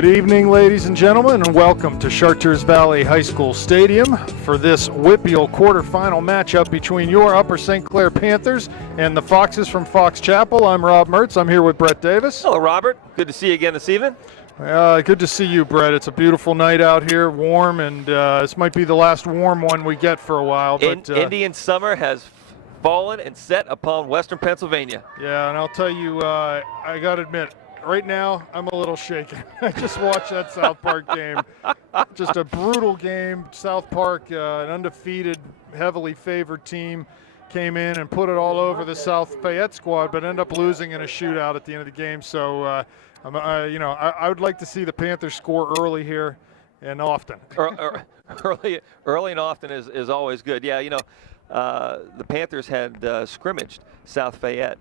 Good evening, ladies and gentlemen, and welcome to Chartiers Valley High School Stadium for this WPIAL quarterfinal matchup between your Upper St. Clair Panthers and the Foxes from Fox Chapel. I'm Rob Mertz. I'm here with Brett Davis. Hello, Robert. Good to see you again this evening. Good to see you, Brett. It's a beautiful night out here, warm, and this might be the last warm one we get for a while. But Indian summer has fallen and set upon Western Pennsylvania. Yeah, and I'll tell you, I got to admit, right now, I'm a little shaken. I just watched that South Park game. Just a brutal game. South Park, an undefeated, heavily favored team, came in and put it all over the South Fayette squad, but ended up losing in a shootout at the end of the game. So, I would like to see the Panthers score early here and often. Early and often is always good. Yeah, the Panthers had scrimmaged South Park,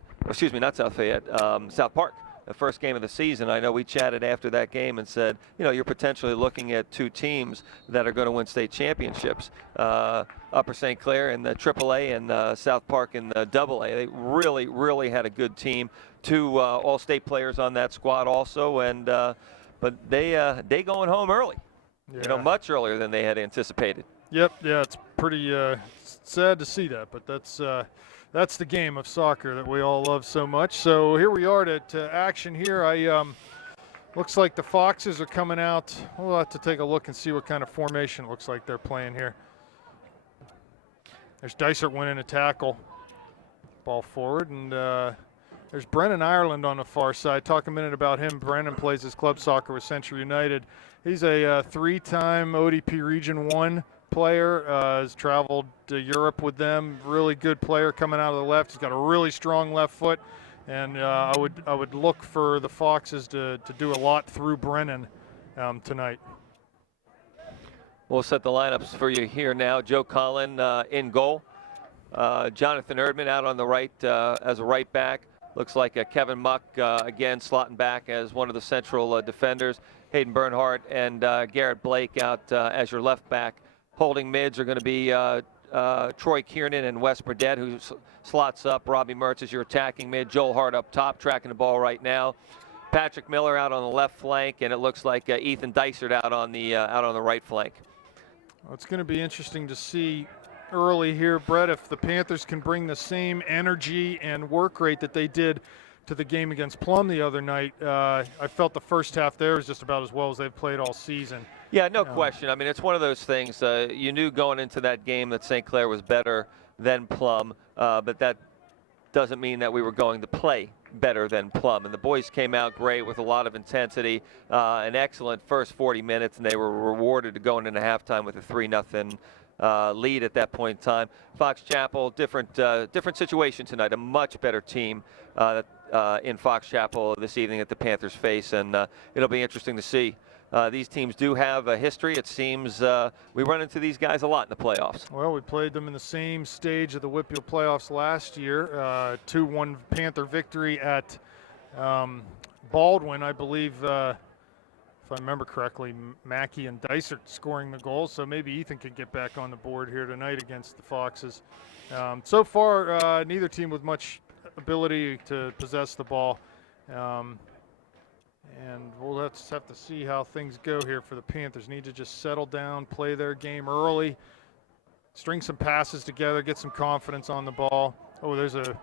the first game of the season. I know we chatted after that game and said, you're potentially looking at two teams that are going to win state championships. Upper St. Clair in the AAA and South Park in the AA. They really, really had a good team. Two all-state players on that squad also, and but they going home early. Yeah. Much earlier than they had anticipated. Yep. Yeah, it's pretty sad to see that, but that's the game of soccer that we all love so much. So here we are to action here. Looks like the Foxes are coming out. We'll have to take a look and see what kind of formation it looks like they're playing here. There's Dysart winning a tackle. Ball forward, and there's Brennan Ireland on the far side. Talk a minute about him. Brennan plays his club soccer with Century United. He's a three-time ODP Region 1 player, has traveled to Europe with them. Really good player coming out of the left. He's got a really strong left foot, and I would look for the Foxes to do a lot through Brennan tonight. We'll set the lineups for you here now. Joe Collin in goal. Jonathan Erdman out on the right as a right back. Looks like Kevin Muck again slotting back as one of the central defenders. Hayden Bernhardt and Garrett Blake out as your left back. Holding mids are going to be Troy Kiernan and Wes Burdett, who slots up. Robbie Mertz is your attacking mid. Joel Hart up top, tracking the ball right now. Patrick Miller out on the left flank, and it looks like Ethan Dysart out on the right flank. Well, it's going to be interesting to see early here, Brett, if the Panthers can bring the same energy and work rate that they did to the game against Plum the other night. I felt the first half there was just about as well as they've played all season. Yeah, no question. I mean, it's one of those things. You knew going into that game that St. Clair was better than Plum, but that doesn't mean that we were going to play better than Plum. And the boys came out great with a lot of intensity, an excellent first 40 minutes, and they were rewarded to going into halftime with a 3-0 lead at that point in time. Fox Chapel, different situation tonight. A much better team in Fox Chapel this evening that the Panthers face, and it'll be interesting to see. These teams do have a history. It seems we run into these guys a lot in the playoffs. Well, we played them in the same stage of the WPIAL playoffs last year. 2-1 Panther victory at Baldwin, I believe. If I remember correctly, Mackey and Dysart scoring the goals, so maybe Ethan could get back on the board here tonight against the Foxes. So far, neither team with much ability to possess the ball. And we'll have to see how things go here for the Panthers. Need to just settle down, play their game early, string some passes together, get some confidence on the ball. Oh, there's a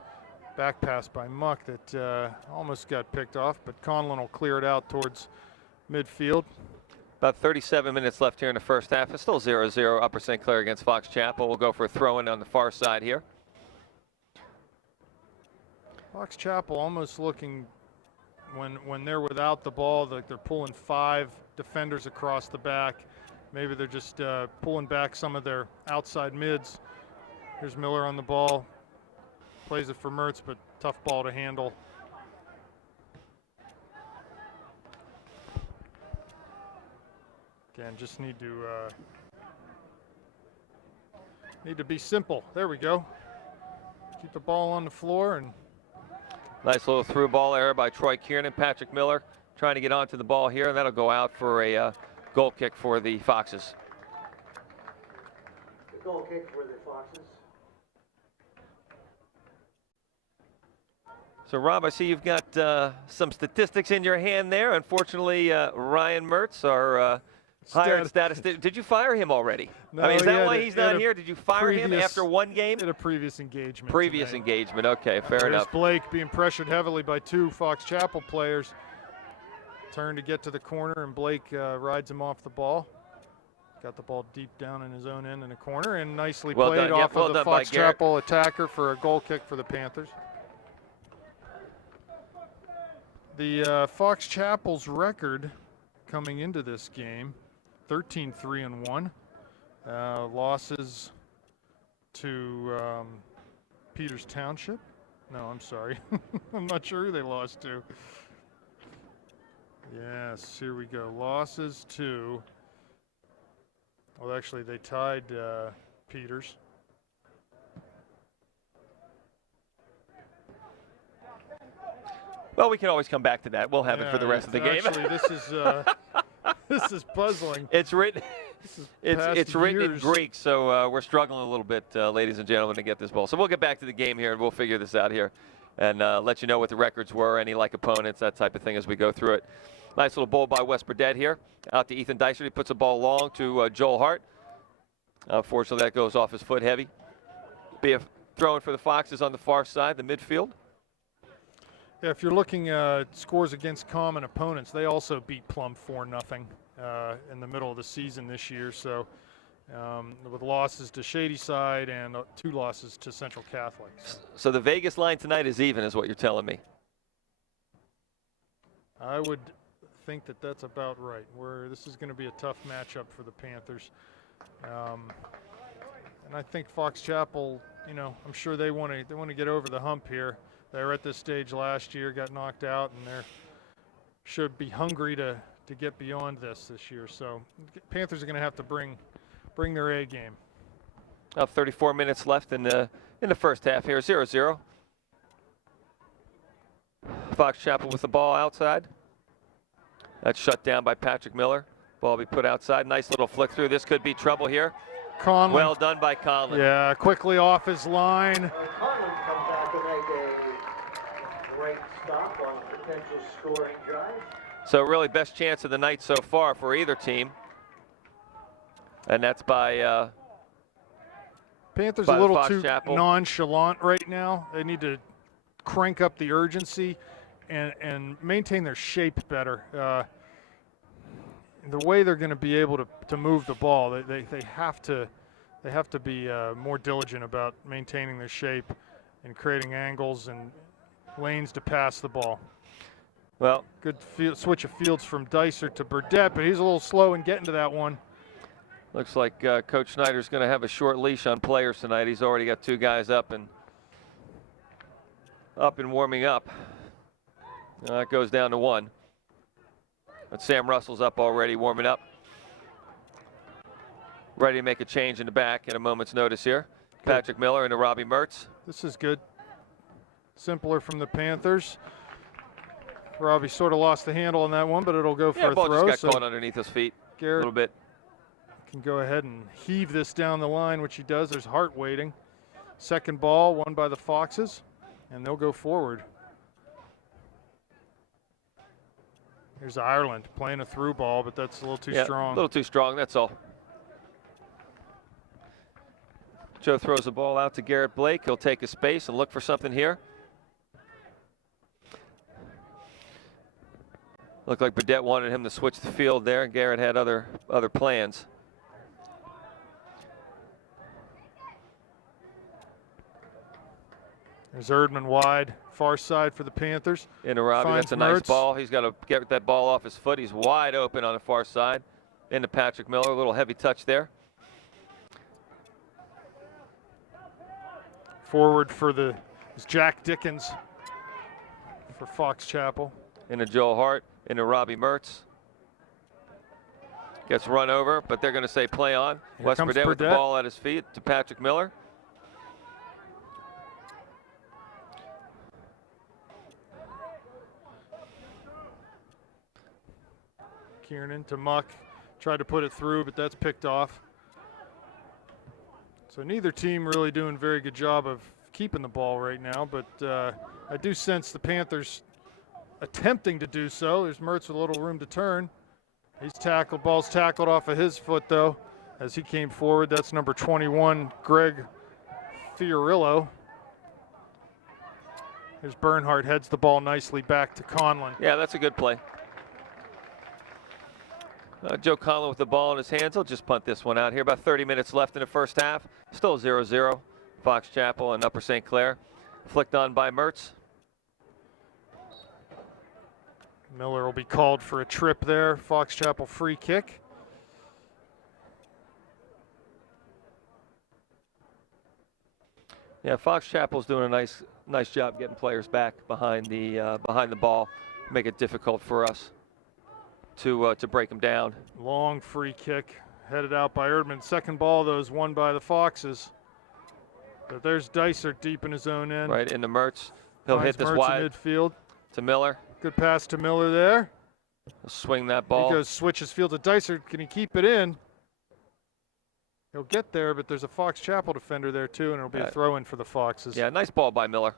back pass by Muck that almost got picked off, but Conlon will clear it out towards midfield. About 37 minutes left here in the first half. It's still 0-0 Upper St. Clair against Fox Chapel. We'll go for a throw-in on the far side here. Fox Chapel almost looking, when they're without the ball, like they're pulling 5 defenders across the back. Maybe they're just pulling back some of their outside mids. Here's Miller on the ball. Plays it for Mertz, but tough ball to handle. Again, just need to be simple. There we go. Keep the ball on the floor. And nice little through ball error by Troy Kiernan. Patrick Miller trying to get onto the ball here, and that'll go out for a goal kick for the Foxes. The goal kick for the Foxes. So, Rob, I see you've got some statistics in your hand there. Unfortunately, Ryan Mertz, our hired statistician. Did you fire him already? No, I mean, is that why he's not here? Did you fire him after one game? At a previous engagement. Previous tonight. engagement. Okay, fair enough. Blake being pressured heavily by 2 Fox Chapel players. Turn to get to the corner, and Blake rides him off the ball. Got the ball deep down in his own end in the corner, and nicely played off of the Fox Chapel attacker for a goal kick for the Panthers. The Fox Chapel's record coming into this game, 13-3-1. Losses to Peters Township. No, I'm sorry. I'm not sure who they lost to. Yes, here we go. Losses to, well, actually, they tied Peters. Well, we can always come back to that. We'll have it for the rest of the game. Actually, this is puzzling. It's written. It's written in years. Greek, so we're struggling a little bit, ladies and gentlemen, to get this ball. So we'll get back to the game here, and we'll figure this out here, and let you know what the records were, any like opponents, that type of thing as we go through it. Nice little ball by West Burdett here. Out to Ethan Dicer. He puts a ball long to Joel Hart. Unfortunately, that goes off his foot heavy. Be a throw-in for the Foxes on the far side, the midfield. Yeah, if you're looking at scores against common opponents, they also beat Plum 4-0 in the middle of the season this year. So with losses to Shadyside and 2 losses to Central Catholic. So the Vegas line tonight is even, is what you're telling me. I would think that that's about right. This is going to be a tough matchup for the Panthers. And I think Fox Chapel, I'm sure they want to get over the hump here. They were at this stage last year, got knocked out, and they should be hungry to get beyond this year. So Panthers are going to have to bring their A game. 34 minutes left in the first half here, 0-0. Fox Chapel with the ball outside. That's shut down by Patrick Miller. Ball be put outside. Nice little flick through. This could be trouble here. Conlon. Well done by Conlon. Yeah, quickly off his line. Conlon comes back to make a great stop on a potential scoring drive. So really best chance of the night so far for either team. And that's by Panthers by a little Fox too Chapel. nonchalant right now. They need to crank up the urgency and maintain their shape better. The way they're going to be able to move the ball, they have to be more diligent about maintaining their shape and creating angles and lanes to pass the ball. Well, good switch of fields from Dicer to Burdett, but he's a little slow in getting to that one. Looks like Coach Snyder's going to have a short leash on players tonight. He's already got 2 guys up and warming up. It goes down to 1. But Sam Russell's up already, warming up. Ready to make a change in the back at a moment's notice here. Good. Patrick Miller into Robbie Mertz. This is good. Simpler from the Panthers. Robbie sort of lost the handle on that one, but it'll go for a ball throw. Just got caught underneath his feet Garrett a little bit. Can go ahead and heave this down the line, which he does. There's Hart waiting. Second ball, won by the Foxes, and they'll go forward. Here's Ireland playing a through ball, but that's a little too strong. A little too strong, that's all. Joe throws the ball out to Garrett Blake. He'll take a space and look for something here. Looked like Burdett wanted him to switch the field there, and Garrett had other plans. There's Erdman wide, far side for the Panthers. Into Robbie, that's a nice ball. He's got to get that ball off his foot. He's wide open on the far side. Into Patrick Miller, a little heavy touch there. Forward for is Jack Dickens for Fox Chapel. Into Joel Hart, into Robbie Mertz. Gets run over, but they're going to say play on. West Burdett with the ball at his feet to Patrick Miller. Kiernan to Muck, tried to put it through, but that's picked off. So neither team really doing a very good job of keeping the ball right now, but I do sense the Panthers attempting to do so. There's Mertz with a little room to turn. He's tackled. Ball's tackled off of his foot, though, as he came forward. That's number 21, Greg Fiorillo. Here's Bernhardt, heads the ball nicely back to Conlon. Yeah, that's a good play. Joe Conlon with the ball in his hands. He'll just punt this one out here. About 30 minutes left in the first half. Still 0-0. Fox Chapel and Upper St. Clair. Flicked on by Mertz. Miller will be called for a trip there. Fox Chapel free kick. Yeah, Fox Chapel's doing a nice job getting players back behind the ball, make it difficult for us to break them down. Long free kick headed out by Erdman. Second ball, though, is won by the Foxes. But there's Dysart deep in his own end. Right into Mertz. He'll Finds hit this Mertz wide in midfield. to Miller. Good pass to Miller there. He'll swing that ball. He goes, switches field to Dysart. Can he keep it in? He'll get there, but there's a Fox Chapel defender there too, and it'll be a throw-in for the Foxes. Yeah, nice ball by Miller.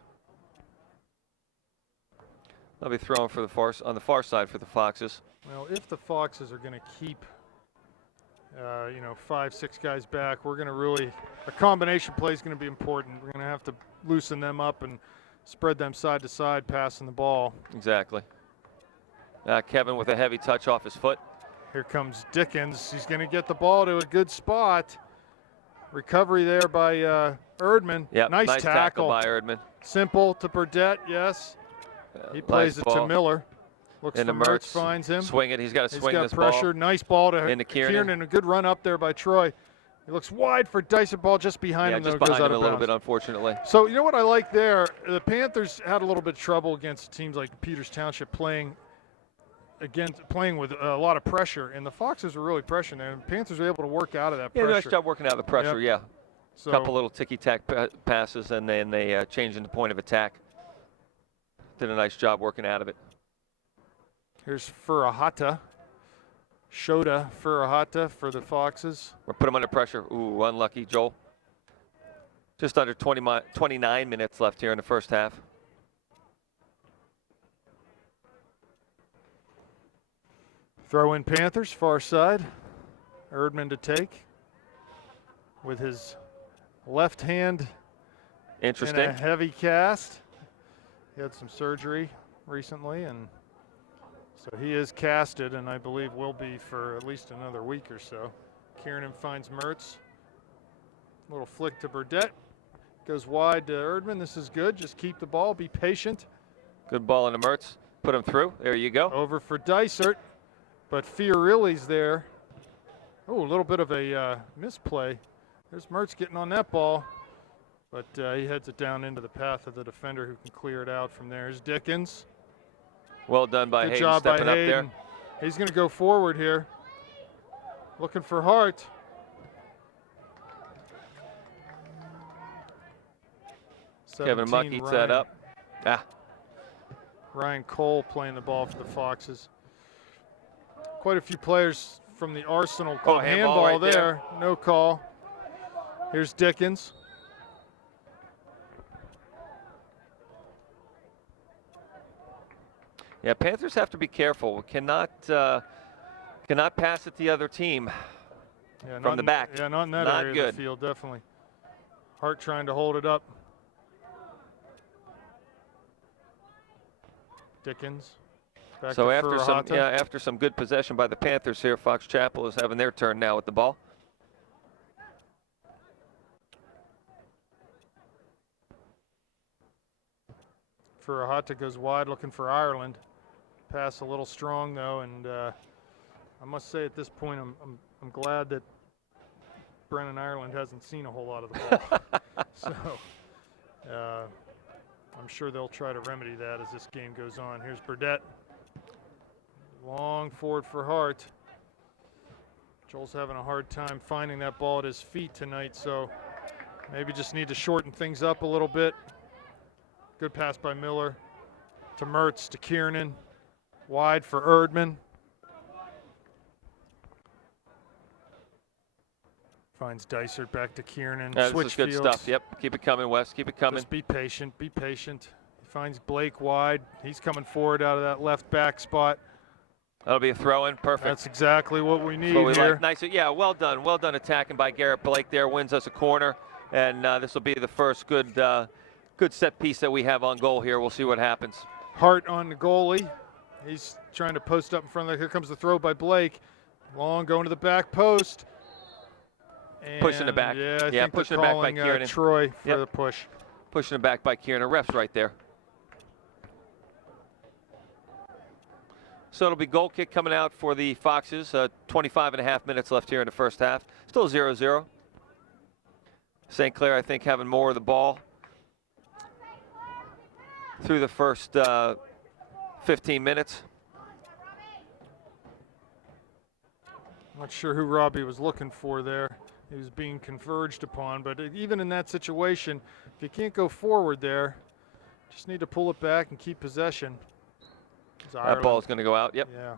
They'll be throwing for the on the far side for the Foxes. Well, if the Foxes are going to keep, 5-6 guys back, we're going to really, a combination play is going to be important. We're going to have to loosen them up and spread them side to side, passing the ball. Exactly. Kevin with a heavy touch off his foot. Here comes Dickens. He's going to get the ball to a good spot. Recovery there by Erdman. Yep, nice tackle by Erdman. Simple to Burdett, yes. He plays nice it ball. to Miller. Looks Into for Mertz, Mertz. finds him. Swing it. He's got to swing He's this got pressure. ball. Nice ball to into Kiernan. A good run up there by Troy. He looks wide for Dyson. Ball just behind him. Just though, behind goes him out a of little bounds. bit, unfortunately. So you know what I like there? The Panthers had a little bit of trouble against teams like Peters Township playing with a lot of pressure, and the Foxes were really pressuring there. And the Panthers were able to work out of that pressure. Nice job working out of the pressure, Yep. yeah. So, Couple little ticky-tack passes, and then they changed into point of attack. Did a nice job working out of it. Here's Furahata. Shota Furahata for the Foxes. We're put them under pressure. Ooh, unlucky, Joel. Just under 29 minutes left here in the first half. Throw in Panthers, far side. Erdman to take with his left hand Interesting. in a heavy cast. He had some surgery recently, and so he is casted, and I believe will be for at least another week or so. Kiernan finds Mertz. Little flick to Burdett. Goes wide to Erdman. This is good. Just keep the ball. Be patient. Good ball into Mertz. Put him through. There you go. Over for Dysart, but Fiorilli's there. Oh, a little bit of a misplay. There's Mertz getting on that ball, but he heads it down into the path of the defender who can clear it out from there. Here's Dickens. Well done by Good Hayden job by stepping up Hayden. there. He's going to go forward here. Looking for Hart. Kevin Muck eats that up. Ryan Cole playing the ball for the Foxes. Quite a few players from the Arsenal called handball right there. No call. Here's Dickens. Yeah, Panthers have to be careful. We cannot pass it the other team from the back. Yeah, not in that Not area good. of the field, definitely. Hart trying to hold it up. Dickens. Back So to after some good possession by the Panthers here, Fox Chapel is having their turn now with the ball. Furahata goes wide, looking for Ireland. Pass a little strong though, and I must say at this point I'm glad that Brennan Ireland hasn't seen a whole lot of the ball. So I'm sure they'll try to remedy that as this game goes on. Here's Burdett. Long forward for Hart. Joel's having a hard time finding that ball at his feet tonight, so maybe just need to shorten things up a little bit. Good pass by Miller to Mertz to Kiernan. Wide for Erdman. Finds Dysert back to Kiernan. This Switch is good fields. stuff. Yep, keep it coming, Wes. Keep it coming. Just be patient. Be patient. He finds Blake wide. He's coming forward out of that left back spot. That'll be a throw-in. Perfect. That's exactly what we need That's what we here. like. Nice. Yeah, well done. Well done attacking by Garrett Blake there. Wins us a corner. And this will be the first good set piece that we have on goal here. We'll see what happens. Hart on the goalie. He's trying to post up in front of the. Here comes the throw by Blake. Long going to the back post. And pushing it back. Yeah, I think pushing they're it back by calling, Kiernan. Troy for the push. Pushing it back by Kiernan. Ref's right there. So it'll be goal kick coming out for the Foxes. 25.5 minutes left here in the first half. Still 0-0. St. Clair, I think, having more of the ball through the first 15 minutes. Not sure who Robbie was looking for there. He was being converged upon, but even in that situation, if you can't go forward there, just need to pull it back and keep possession. That ball's going to go out. Yep. Yeah.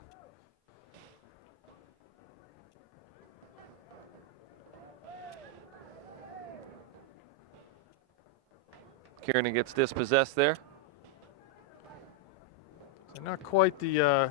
Kiernan gets dispossessed there. So not quite the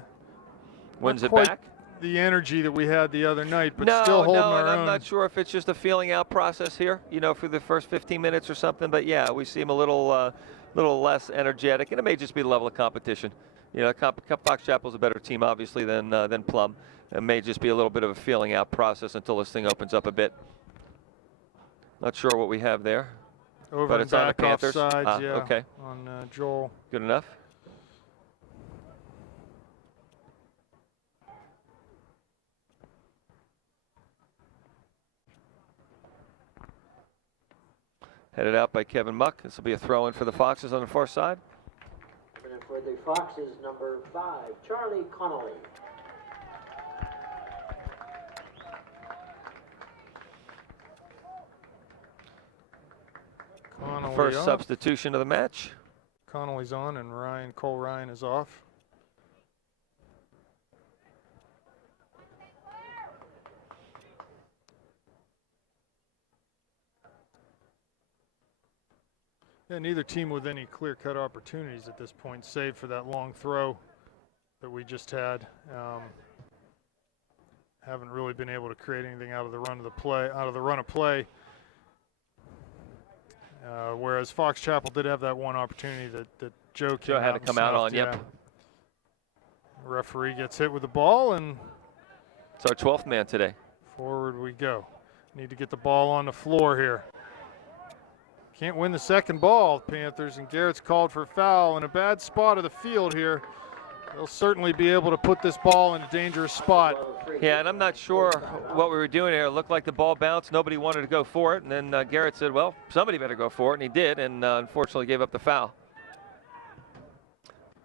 wins it quite back. The energy that we had the other night, but No, still holding no, our and own. I'm not sure if it's just a feeling out process here, you know, for the first 15 minutes or something. But yeah, we seem a little less energetic, and it may just be the level of competition. You know, Fox Chapel's a better team, obviously, than Plum. It may just be a little bit of a feeling out process until this thing opens up a bit. Not sure what we have there. Over but and it's on the back Panthers. offsides, yeah. Okay. On Joel. Good enough. Headed out by Kevin Muck. This will be a throw-in for the Foxes on the far side. And for the Foxes, number 5, Charlie Connolly. Connolly First off. substitution of the match. Connolly's on, and Cole Ryan is off. Yeah, neither team with any clear-cut opportunities at this point, save for that long throw that we just had. Haven't really been able to create anything out of the run of play. Whereas Fox Chapel did have that one opportunity that Joe had to come out on. Yeah. Yep. Referee gets hit with the ball, and it's our 12th man today. Forward we go. Need to get the ball on the floor here. Can't win the second ball, Panthers, and Garrett's called for a foul in a bad spot of the field here. They'll certainly be able to put this ball in a dangerous spot. Yeah, and I'm not sure what we were doing here. It looked like the ball bounced. Nobody wanted to go for it. And then Garrett said, well, somebody better go for it. And he did, and unfortunately gave up the foul.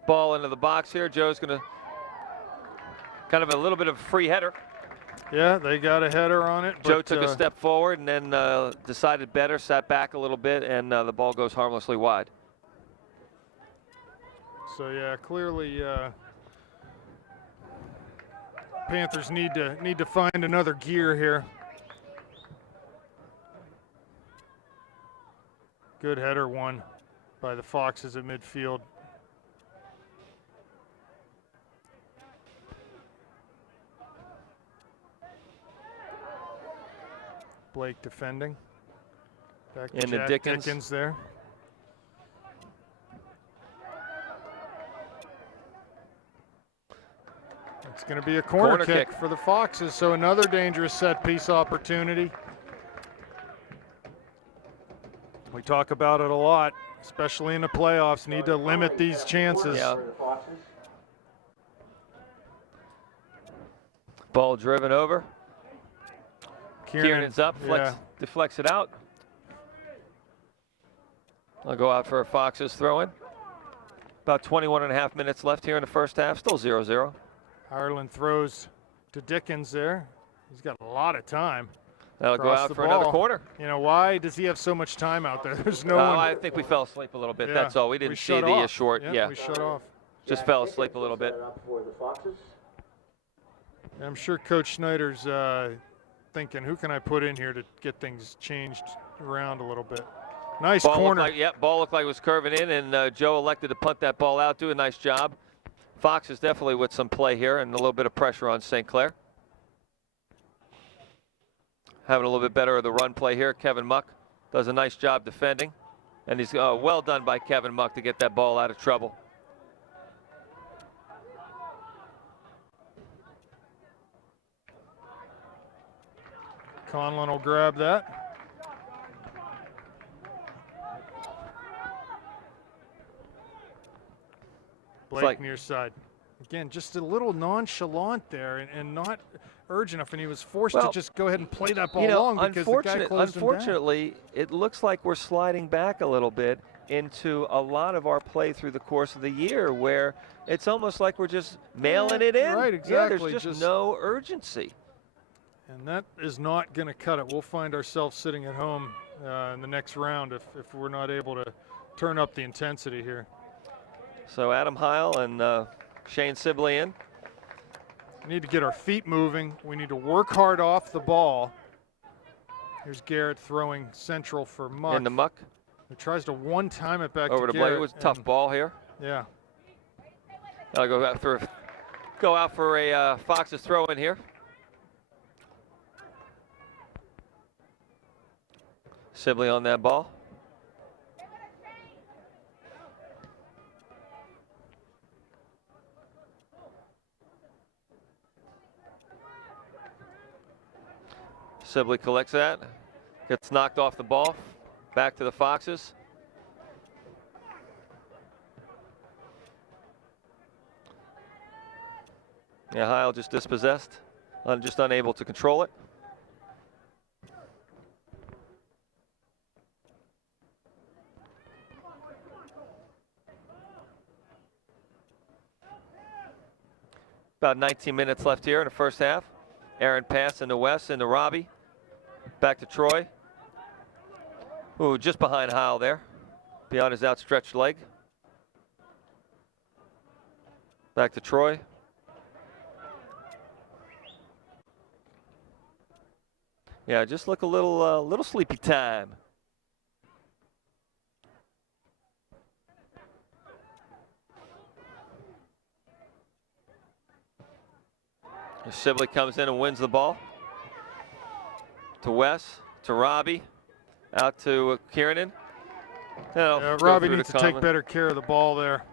Ball into the box here. Joe's going to kind of a little bit of a free header. Yeah, they got a header on it. Joe took a step forward and then decided better, sat back a little bit, and the ball goes harmlessly wide. So yeah, clearly Panthers need to find another gear here. Good header won by the Foxes at midfield. Blake defending. Back to into Jack Dickens there. It's going to be a corner kick for the Foxes, so another dangerous set piece opportunity. We talk about it a lot, especially in the playoffs. Need to limit these chances. Yeah. Ball driven over. Kiernan's up, deflects it out. I'll go out for a Foxes throw-in. About 21.5 minutes left here in the first half, still 0-0. Ireland throws to Dickens there. He's got a lot of time. That'll go out for another corner. You know, why does he have so much time out there? There's no one. I think we fell asleep a little bit, that's all. We didn't see the short, yeah. We shut off. Just fell asleep a little bit. I'm sure Coach Schneider's thinking, who can I put in here to get things changed around a little bit? Nice Ball corner. Looked like, ball looked like it was curving in, and Joe elected to punt that ball out. Do a nice job. Fox is definitely with some play here and a little bit of pressure on St. Clair. Having a little bit better of the run play here. Kevin Muck does a nice job defending. And he's well done by Kevin Muck to get that ball out of trouble. Conlon will grab that. Blake near side. Again, just a little nonchalant there and not urgent enough, and he was forced to just go ahead and play that ball long because the guy closed him down. Unfortunately, it looks like we're sliding back a little bit into a lot of our play through the course of the year where it's almost like we're just mailing it in. Right, exactly. Yeah, there's just no urgency. And that is not going to cut it. We'll find ourselves sitting at home in the next round if we're not able to turn up the intensity here. So Adam Heil and Shane Sibley in. We need to get our feet moving. We need to work hard off the ball. Here's Garrett throwing central for Muck. In the Muck. He tries to one-time it back over to to Garrett. Blake. It was a tough ball here. Yeah. I'll go out for a Fox's throw in here. Sibley on that ball. Sibley collects that, gets knocked off the ball, back to the Foxes. Yeah, Heil just dispossessed, just unable to control it. About 19 minutes left here in the first half. Aaron pass into West, into Robbie. Back to Troy. Ooh, just behind Heil there. Beyond his outstretched leg. Back to Troy. Yeah, just look a little sleepy time. Sibley comes in and wins the ball. To Wes, to Robbie, out to Kiernan. Robbie needs to take better care of the ball there.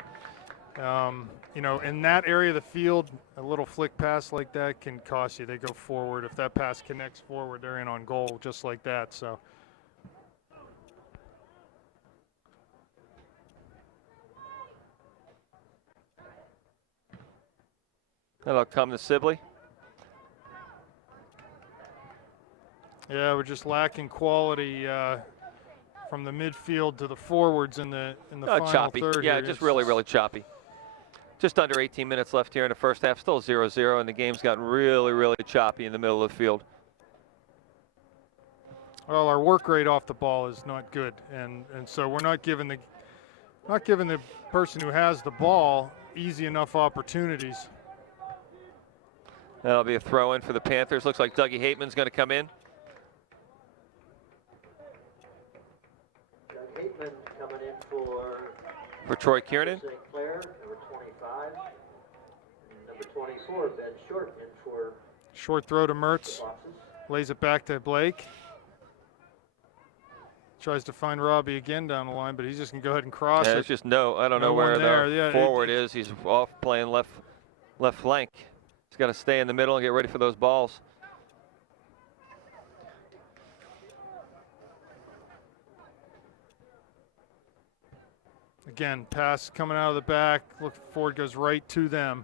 You know, in that area of the field, a little flick pass like that can cost you. They go forward. If that pass connects forward, they're in on goal just like that. So. That'll come to Sibley. Yeah, we're just lacking quality from the midfield to the forwards in the final choppy. third. Yeah, here. just really choppy. Just under 18 minutes left here in the first half. Still 0-0, and the game's gotten really choppy in the middle of the field. Well, our work rate off the ball is not good, and so we're not giving the person who has the ball easy enough opportunities. That'll be a throw in for the Panthers. Looks like Dougie Hateman's going to come in. Hateman coming in for Troy Kiernan. St. Clair, number 25. And number 24, Ben Short in for Short throw to Mertz. Lays it back to Blake. Tries to find Robbie again down the line, but he's just going to go ahead and cross it. It's just I don't know where the forward is. He's off playing left flank. He's got to stay in the middle and get ready for those balls. Again, pass coming out of the back. Look, forward goes right to them.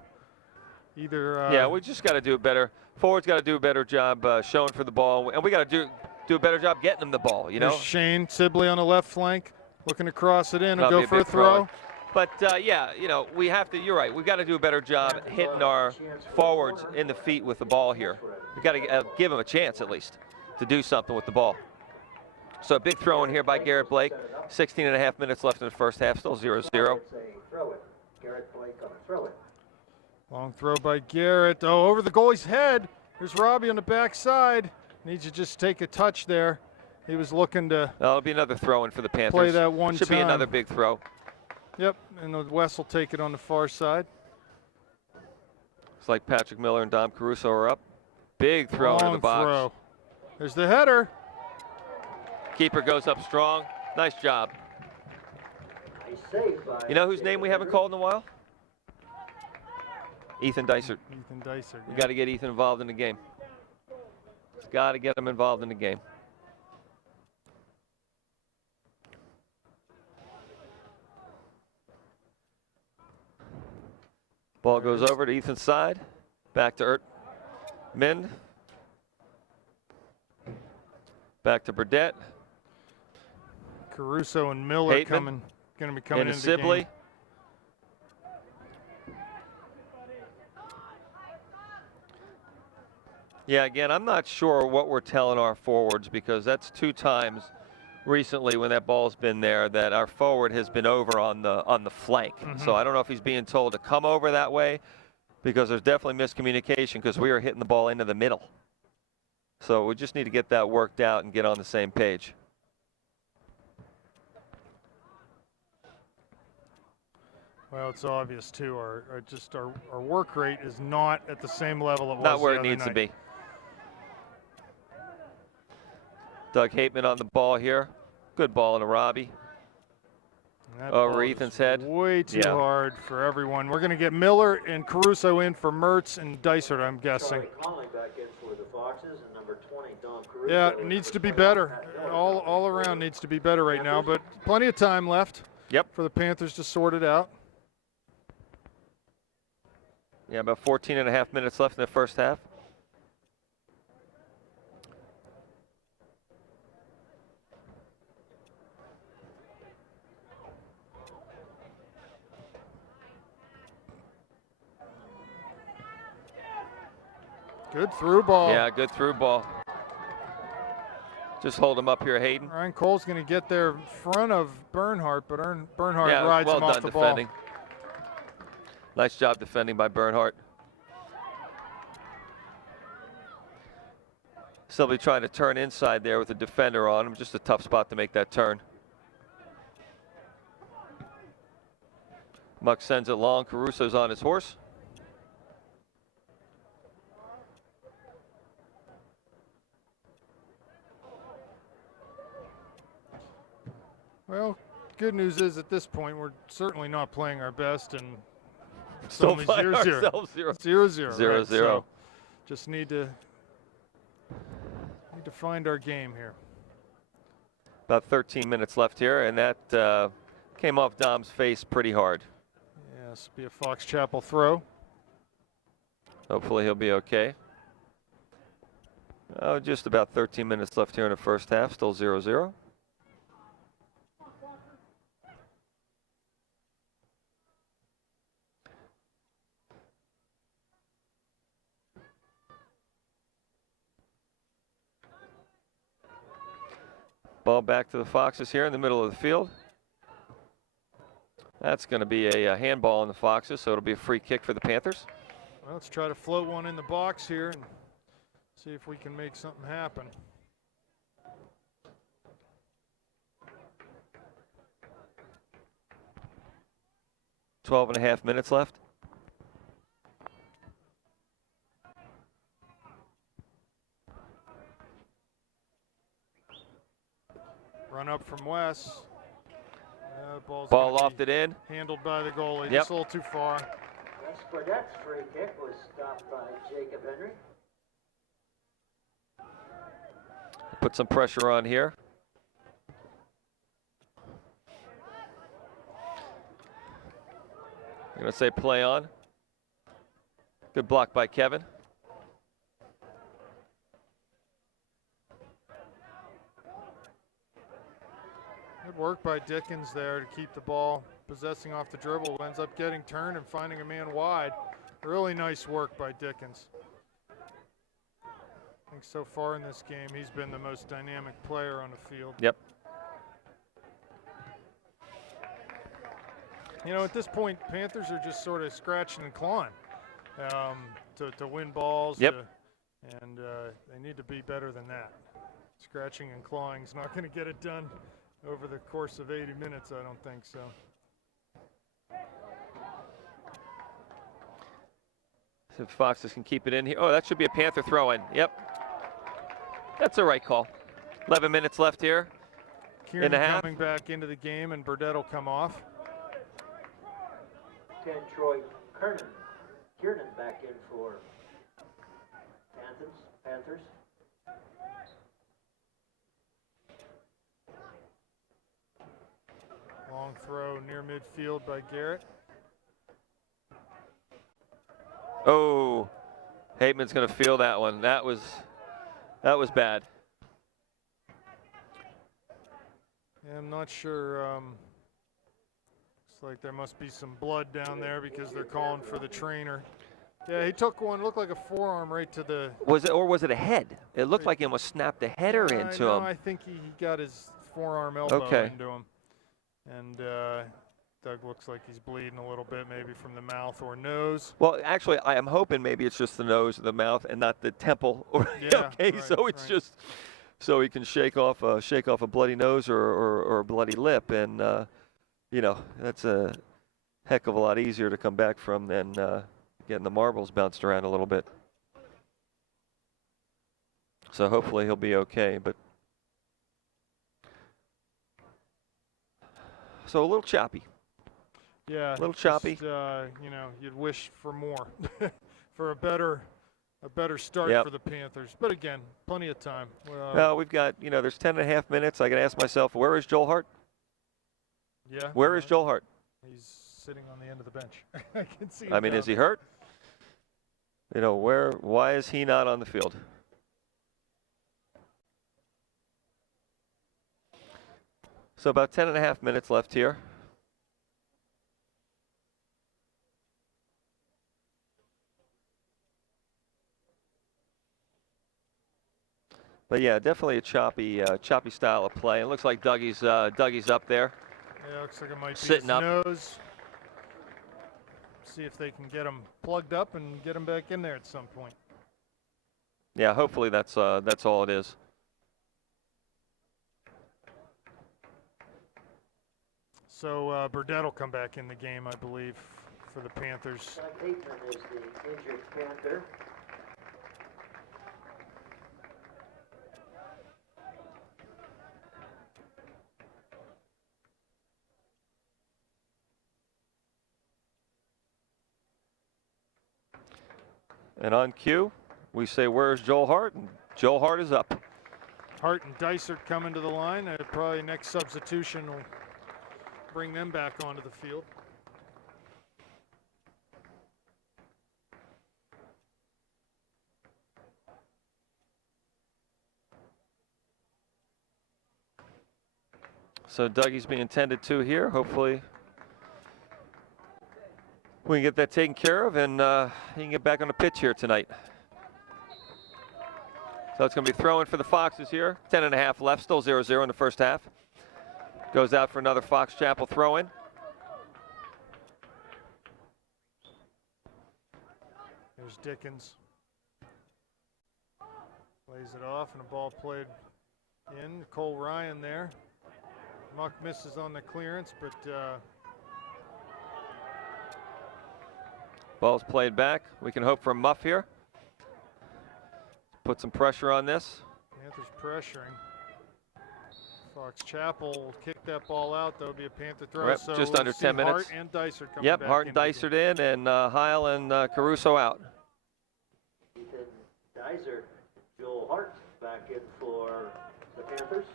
Either. Yeah, we just got to do a better. Forward's got to do a better job showing for the ball, and we got to do a better job getting them the ball. You know. There's Shane Sibley on the left flank, looking to cross it in and go for a throw. But yeah, you know, we have to. You're right. We've got to do a better job hitting our forwards in the feet with the ball here. We got to give them a chance at least to do something with the ball. So a big throw in here by Garrett Blake. 16.5 minutes left in the first half. Still 0-0. Garrett Blake on a throw it. Long throw by Garrett. Oh, over the goalie's head. There's Robbie on the backside. Needs to just take a touch there. He was looking to That'll be another throw in for the Panthers. play that one Should time. be another big throw. Yep, and the West will take it on the far side. It's like Patrick Miller and Dom Caruso are up. Big throw into the Long box. throw. There's the header. Keeper goes up strong. Nice job. Nice save by You know whose name we haven't called in a while? Ethan Dysert. Ethan Dysert. We got to get Ethan involved in the game. Just got to get him involved in the game. Ball goes over to Ethan's side. Back to Mind. Back to Burdette. Caruso and Miller Hateman. going to be coming Into into Sibley. the game. Yeah, again, I'm not sure what we're telling our forwards, because that's 2 times recently when that ball's been there that our forward has been over on the flank. So I don't know if he's being told to come over that way, because there's definitely miscommunication, because we are hitting the ball into the middle. So we just need to get that worked out and get on the same page. Well, it's obvious too. Our work rate is not at the same level it was. Not where the it other needs to night. be. Doug Hateman on the ball here. Good ball to Robbie. And that Over ball is Ethan's head. Way too Yeah. hard for everyone. We're going to get Miller and Caruso in for Mertz and Dysert, I'm guessing. Charlie Conley back in for the Foxes, and number 20, Dom Caruso. Yeah, it needs to be better. All around needs to be better right now, but plenty of time left. Yep. For the Panthers to sort it out. Yeah, about 14.5 minutes left in the first half. Good through ball. Yeah, good through ball. Just hold him up here, Hayden. Ryan Cole's going to get there in front of Bernhardt, but Bernhardt Yeah, rides well him off done the defending. ball. Nice job defending by Bernhardt. Still be trying to turn inside there with the defender on him. Just a tough spot to make that turn. Muck sends it long. Caruso's on his horse. Well, good news is at this point we're certainly not playing our best, and it's Still only find 0-0. ourselves 0-0. 0-0. 0-0. Right? So just need to find our game here. About 13 minutes left here, and that came off Dom's face pretty hard. Yeah, this will be a Fox Chapel throw. Hopefully he'll be okay. Oh, just about 13 minutes left here in the first half, still 0-0. Ball back to the Foxes here in the middle of the field. That's going to be a handball on the Foxes, so it'll be a free kick for the Panthers. Well, let's try to float one in the box here and see if we can make something happen. Twelve and a half minutes left. Run up from Wes. Ball gonna be lofted in. handled by the goalie. Yep. Just a little too far. Wes Burdette's free kick was stopped by Jacob Henry. Put some pressure on here. I'm going to say play on. Good block by Kevin. Good work by Dickens there to keep the ball possessing off the dribble. Ends up getting turned and finding a man wide. Really nice work by Dickens. I think so far in this game, he's been the most dynamic player on the field. Yep. You know, at this point, Panthers are just sort of scratching and clawing to win balls. Yep. and they need to be better than that. Scratching and clawing is not going to get it done over the course of 80 minutes, I don't think so. So if Foxes can keep it in here. Oh, that should be a Panther throw-in. Yep. That's the right call. 11 minutes left here. Kieran in the half. coming back into the game, and Burdett will come off. 10, Troy Kiernan back in for Panthers. Long throw near midfield by Garrett. Oh, Hateman's going to feel that one. That was bad. Yeah, I'm not sure. Looks like there must be some blood down there because they're calling for the trainer. Yeah, he took one, looked like a forearm right to the... Was it a head? It looked like he almost snapped the header into him. I think he got his forearm elbow into him. And Doug looks like he's bleeding a little bit, maybe from the mouth or nose. Well, actually, I am hoping maybe it's just the nose or the mouth and not the temple. Yeah, okay, right, so it's just so he can shake off a bloody nose or a bloody lip, and you know, that's a heck of a lot easier to come back from than getting the marbles bounced around a little bit. So hopefully he'll be okay, but so a little choppy. Yeah, a little choppy. Just, you know, you'd wish for more, for a better start for the Panthers. But again, plenty of time. Well, we've got, you know, there's 10.5 minutes. I can ask myself, where is Joel Hart? Yeah. Where is Joel Hart? He's sitting on the end of the bench. I can see him. I mean, is he hurt? You know, why is he not on the field? So about 10.5 minutes left here. But yeah, definitely a choppy style of play. It looks like Dougie's up there. Yeah, looks like it might be sitting his up. nose. See if they can get him plugged up and get him back in there at some point. Yeah, hopefully that's all it is. So Burdett will come back in the game, I believe, for the Panthers. Doug Hateman is the injured Panther. And on cue, we say, where's Joel Hart? And Joel Hart is up. Hart and Dysart coming to the line. Probably next substitution will bring them back onto the field. So Dougie's being tended to here. Hopefully we can get that taken care of, and he can get back on the pitch here tonight. So it's going to be throwing for the Foxes here. 10.5 left, still 0-0 in the first half. Goes out for another Fox Chapel throw-in. There's Dickens. Plays it off, and a ball played in. Cole Ryan there. Muck misses on the clearance, but Ball's played back. We can hope for a muff here. Put some pressure on this. Panthers pressuring. Fox Chapel will kick that ball out. That'll be a Panther throw. Yep, so just we'll under see 10 minutes. Hart and Dysart coming Yep, back Hart and into the Dysart in, and Heil and Caruso out. Ethan Dysart, Joel Hart back in for the Panthers.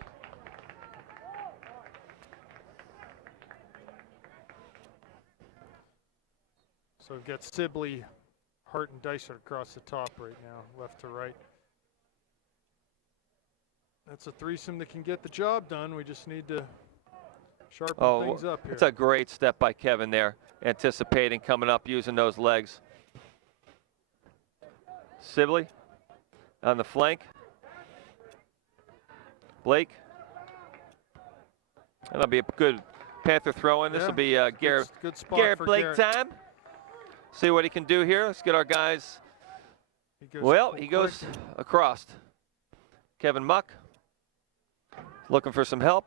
So we've got Sibley, Hart, and Dysart across the top right now, left to right. That's a threesome that can get the job done. We just need to sharpen things up here. It's a great step by Kevin there, anticipating coming up, using those legs. Sibley on the flank. Blake. That'll be a good Panther throw-in. This will be Garrett good spot Blake for Garrett. time. See what he can do here. Let's get our guys He goes across. Kevin Muck looking for some help.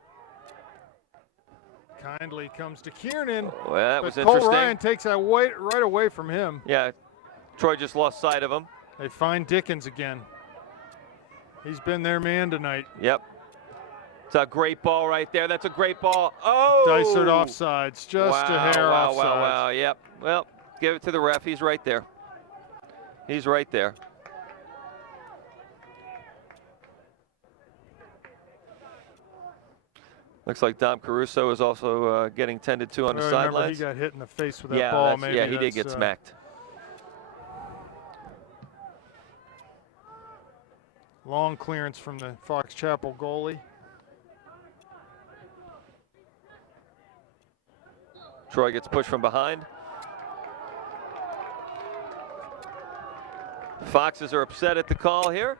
Kindly comes to Kiernan. Well, that was Cole interesting. Ryan takes that right away from him. Yeah, Troy just lost sight of him. They find Dickens again. He's been their man tonight. Yep. It's a great ball right there. That's a great ball. Oh! Dysert offsides, just a hair offsides. Wow, yep. Well, give it to the ref. He's right there. He's right there. Looks like Dom Caruso is also getting tended to on the sidelines. He got hit in the face with that ball. Maybe yeah, he did get smacked. Long clearance from the Fox Chapel goalie. Troy gets pushed from behind. Foxes are upset at the call here.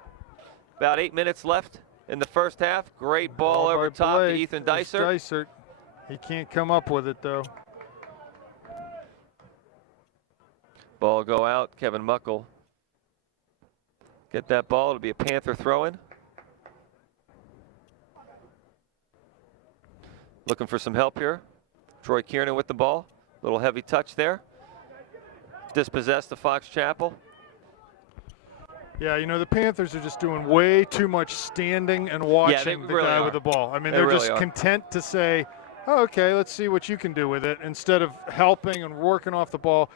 About 8 minutes left in the first half. Great ball over top to Ethan Dysert. Dysert. He can't come up with it, though. Ball go out. Kevin Muckle get that ball. It'll be a Panther throw-in. Looking for some help here. Troy Kiernan with the ball. Little heavy touch there. Dispossessed the Fox Chapel. Yeah, you know, the Panthers are just doing way too much standing and watching the guy with the ball. I mean, they're really just content to say, oh, okay, let's see what you can do with it, instead of helping and working off the ball.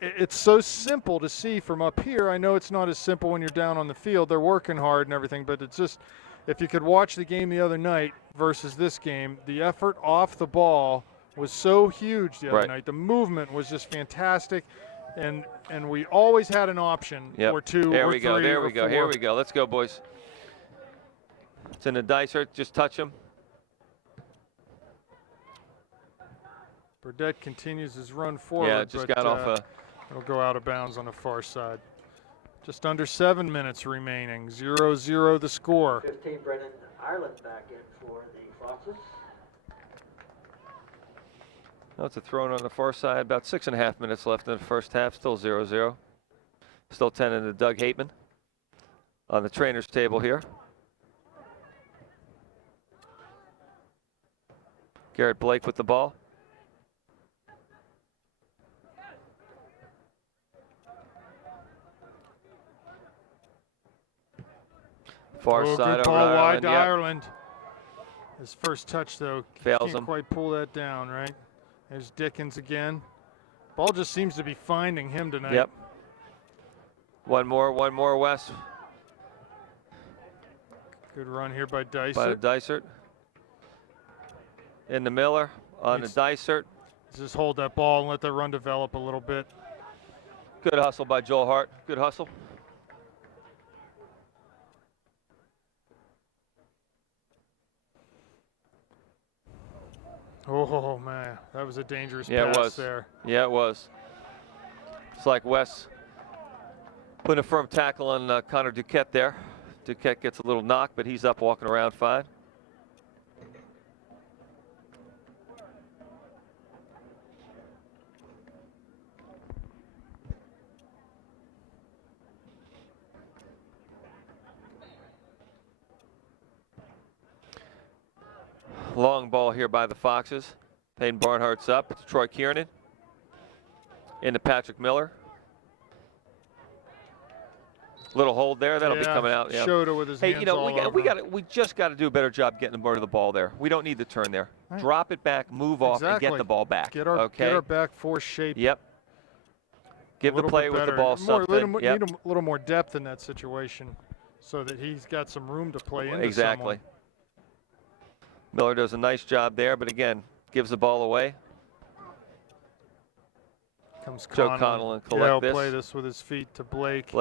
It's so simple to see from up here. I know it's not as simple when you're down on the field. They're working hard and everything, but it's just, if you could watch the game the other night versus this game, the effort off the ball was so huge the other night. The movement was just fantastic. And we always had an option or two or three. There we go. Four. Here we go. Let's go, boys. It's in the Dysert. Just touch him. Burdett continues his run forward. Yeah, just got off a. It'll go out of bounds on the far side. Just under 7 minutes remaining. 0-0 the score. 15, Brennan Ireland back in for the Foxes. Oh, it's a throw-in on the far side. About 6.5 minutes left in the first half. Still 0-0. Still 10 to Doug Hateman on the trainer's table here. Garrett Blake with the ball. Far side good over ball wide to Ireland. Ireland. His first touch, though, fails can't him. quite pull that down, right? There's Dickens again. Ball just seems to be finding him tonight. Yep. One more, Wes. Good run here by Dysert. By the Dysert. In the Miller on the Dysert. Just hold that ball and let the run develop a little bit. Good hustle by Joel Hart. Good hustle. Oh, man, that was a dangerous pass there. Yeah, it was. It's like Wes putting a firm tackle on Connor Duquette there. Duquette gets a little knock, but he's up walking around fine. Long ball here by the Foxes. Peyton Barnhart's up to Troy Kiernan. Into Patrick Miller. Little hold there. That'll be coming out. Yeah. Schroeder with his hands all over. we just got to do a better job getting the ball there. We don't need to turn there. Right. Drop it back, move off, and get the ball back. Get our back four shape. Yep. Give the player with the ball something. Need a little more depth in that situation, so that he's got some room to play into. Exactly. Someone. Miller does a nice job there, but again, gives the ball away. Comes Joe Connell and collect he'll play this with his feet to Blake.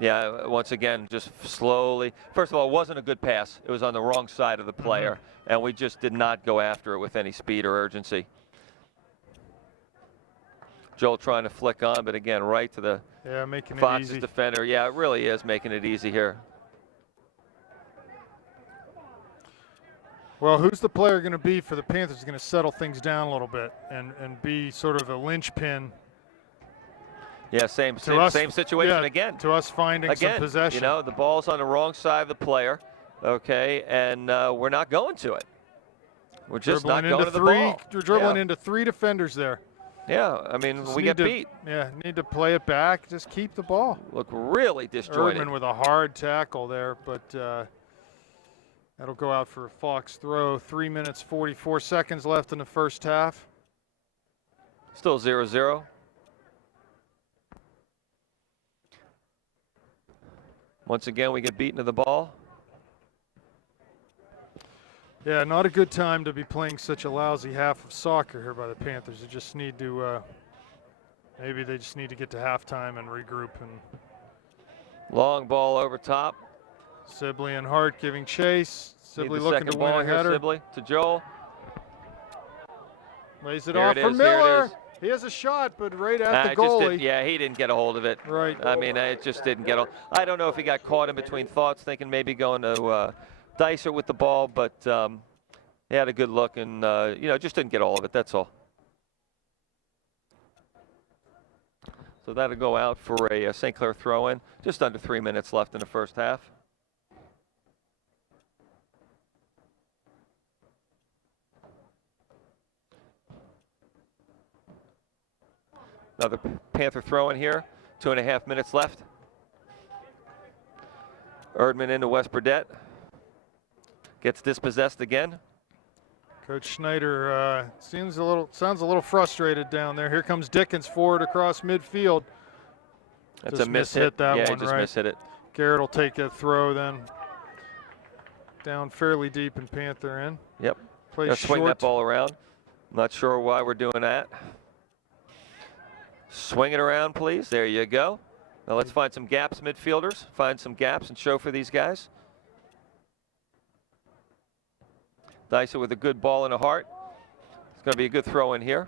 Yeah, once again, just slowly. First of all, it wasn't a good pass. It was on the wrong side of the player, and we just did not go after it with any speed or urgency. Joel trying to flick on, but again, right to the making Fox's it easy. defender. Yeah, it really is making it easy here. Well, who's the player going to be for the Panthers going to settle things down a little bit and be sort of a linchpin Yeah, same situation yeah, again. To us finding some possession. You know, the ball's on the wrong side of the player, okay, and we're not going to it. We're just not going to the ball. We're dribbling into 3 defenders there. Yeah, I mean, Just we get beat. Yeah, need to play it back. Just keep the ball. Look really disjointed. Erdman with a hard tackle there, but that'll go out for a Fox throw. 3 minutes, 44 seconds left in the first half. Still 0-0. Once again, we get beaten to the ball. Yeah, not a good time to be playing such a lousy half of soccer here by the Panthers. They just need to, maybe they just need to get to halftime and regroup. And long ball over top. Sibley and Hart giving chase. Sibley looking to win ball a here, header. Sibley to Joel. Lays it off for Miller. He has a shot, but right at the goalie. Yeah, he didn't get a hold of it. Right. I mean, it just didn't get a. I don't know if he got caught in between thoughts, thinking maybe going to Dicer with the ball, but he had a good look and, you know, just didn't get all of it. That's all. So that'll go out for a St. Clair throw-in. Just under 3 minutes left in the first half. Another Panther throw-in here. 2.5 minutes left. Erdman into West Burdett. Gets dispossessed again. Coach Schneider sounds a little frustrated down there. Here comes Dickens forward across midfield. That's just a miss-hit. That yeah, one, just right? miss-hit it. Garrett will take a throw then. Down fairly deep in Panther end. Yep. Play swing that ball around. Not sure why we're doing that. Swing it around, please. There you go. Now let's find some gaps, midfielders. Find some gaps and show for these guys. Dicer with a good ball in the heart. It's going to be a good throw in here.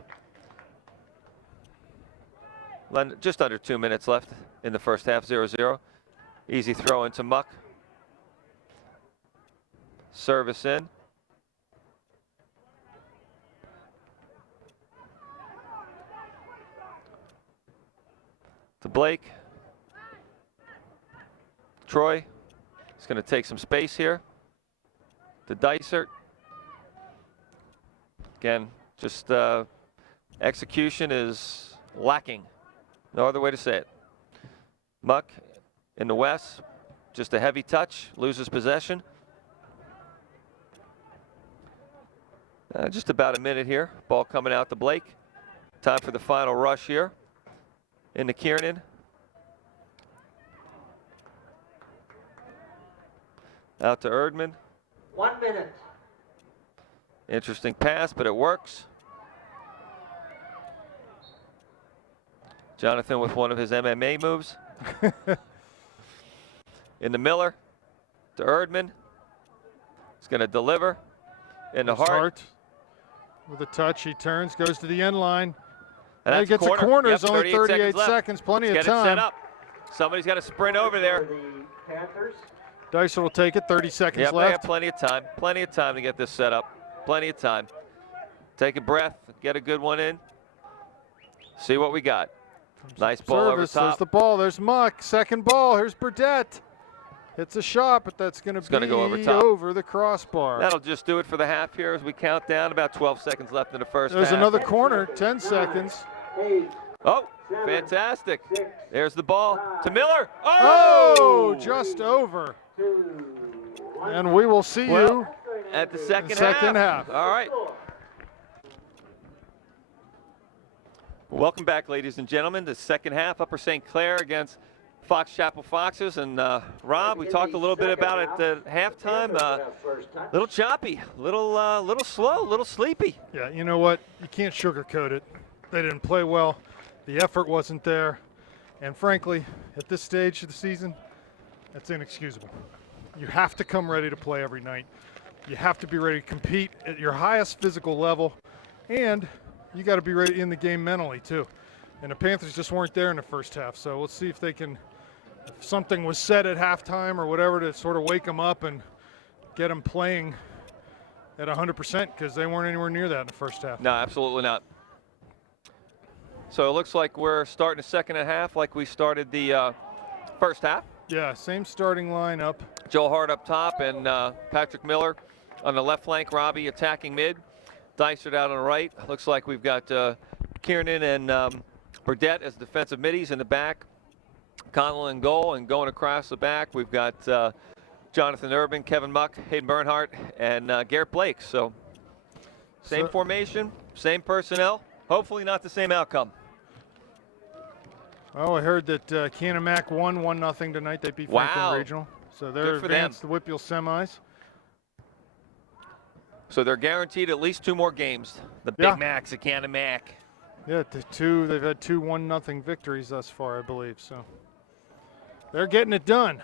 Just under 2 minutes left in the first half, 0-0. Easy throw into Muck. Service in. To Blake. Troy. He's going to take some space here. To Dysert. Again, just execution is lacking. No other way to say it. Muck in the west. Just a heavy touch. Loses possession. Just about a minute here. Ball coming out to Blake. Time for the final rush here. Into Kiernan. Out to Erdman. 1 minute. Interesting pass, but it works. Jonathan with one of his MMA moves. Into Miller. To Erdman. He's going to deliver. Into Hart. With a touch, he turns, goes to the end line. And he gets a corner. It's only 38 seconds. Plenty of time. Get it set up. Somebody's got to sprint over there. The Panthers. Dicer will take it. 30 seconds left. left. They have plenty of time. Plenty of time to get this set up. Plenty of time. Take a breath. Get a good one in. See what we got. Nice ball over top. There's the ball. There's Muck. Second ball. Here's Burdett. Hits a shot, but that's going to go over top. Over the crossbar. That'll just do it for the half here as we count down. About 12 seconds left in the first half. There's another corner. 10 seconds. 8, Oh, 7, fantastic. 6, There's the ball to Miller. Oh, just over. 2, 1. And we will see you at the second half. All right. Welcome back, ladies and gentlemen, to the second half. Upper St. Clair against Fox Chapel Foxes. And Rob, we talked a little bit about it at halftime. Little choppy, little slow, little sleepy. Yeah, you know what? You can't sugarcoat it. They didn't play well. The effort wasn't there. And frankly, at this stage of the season, that's inexcusable. You have to come ready to play every night. You have to be ready to compete at your highest physical level. And you got to be ready in the game mentally, too. And the Panthers just weren't there in the first half. So let's see if they can, if something was said at halftime or whatever to sort of wake them up and get them playing at 100%, because they weren't anywhere near that in the first half. No, absolutely not. So it looks like we're starting the second half like we started the first half. Yeah, same starting lineup. Joe Hart up top and Patrick Miller on the left flank. Robbie attacking mid. Dysart out on the right. Looks like we've got Kiernan and Burdett as defensive middies in the back. Connell in goal, and going across the back, we've got Jonathan Urban, Kevin Muck, Hayden Bernhardt, and Garrett Blake. So same formation, same personnel. Hopefully not the same outcome. Oh, I heard that Canamac won 1-0 tonight. They beat Franklin Regional. So they're advanced to WPIAL semis. So they're guaranteed at least 2 more games. The Big Macs at Canamac. Yeah, they've had 2 1-0 victories thus far, I believe. So they're getting it done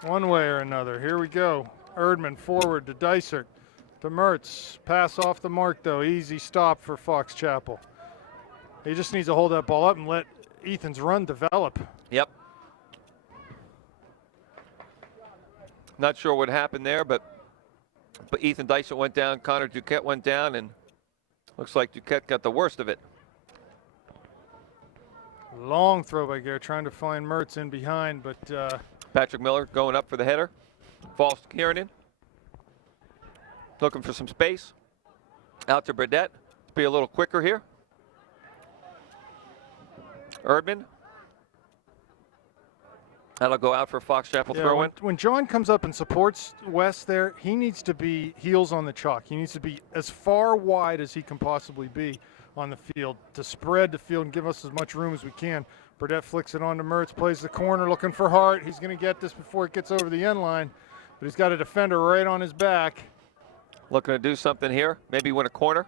one way or another. Here we go. Erdman forward to Dysart, to Mertz. Pass off the mark, though. Easy stop for Fox Chapel. He just needs to hold that ball up and let Ethan's run develop. Yep. Not sure what happened there, but Ethan Dysart went down, Connor Duquette went down, and looks like Duquette got the worst of it. Long throw by Garrett, trying to find Mertz in behind, but Patrick Miller going up for the header. Falls to Kiernan. Looking for some space. Out to Burdett. Be a little quicker here. Erdman. That'll go out for Fox Chapel throw-in. When John comes up and supports Wes there, he needs to be heels on the chalk. He needs to be as far wide as he can possibly be on the field to spread the field and give us as much room as we can. Burdett flicks it on to Mertz, plays the corner, looking for Hart. He's going to get this before it gets over the end line, but he's got a defender right on his back. Looking to do something here, maybe win a corner.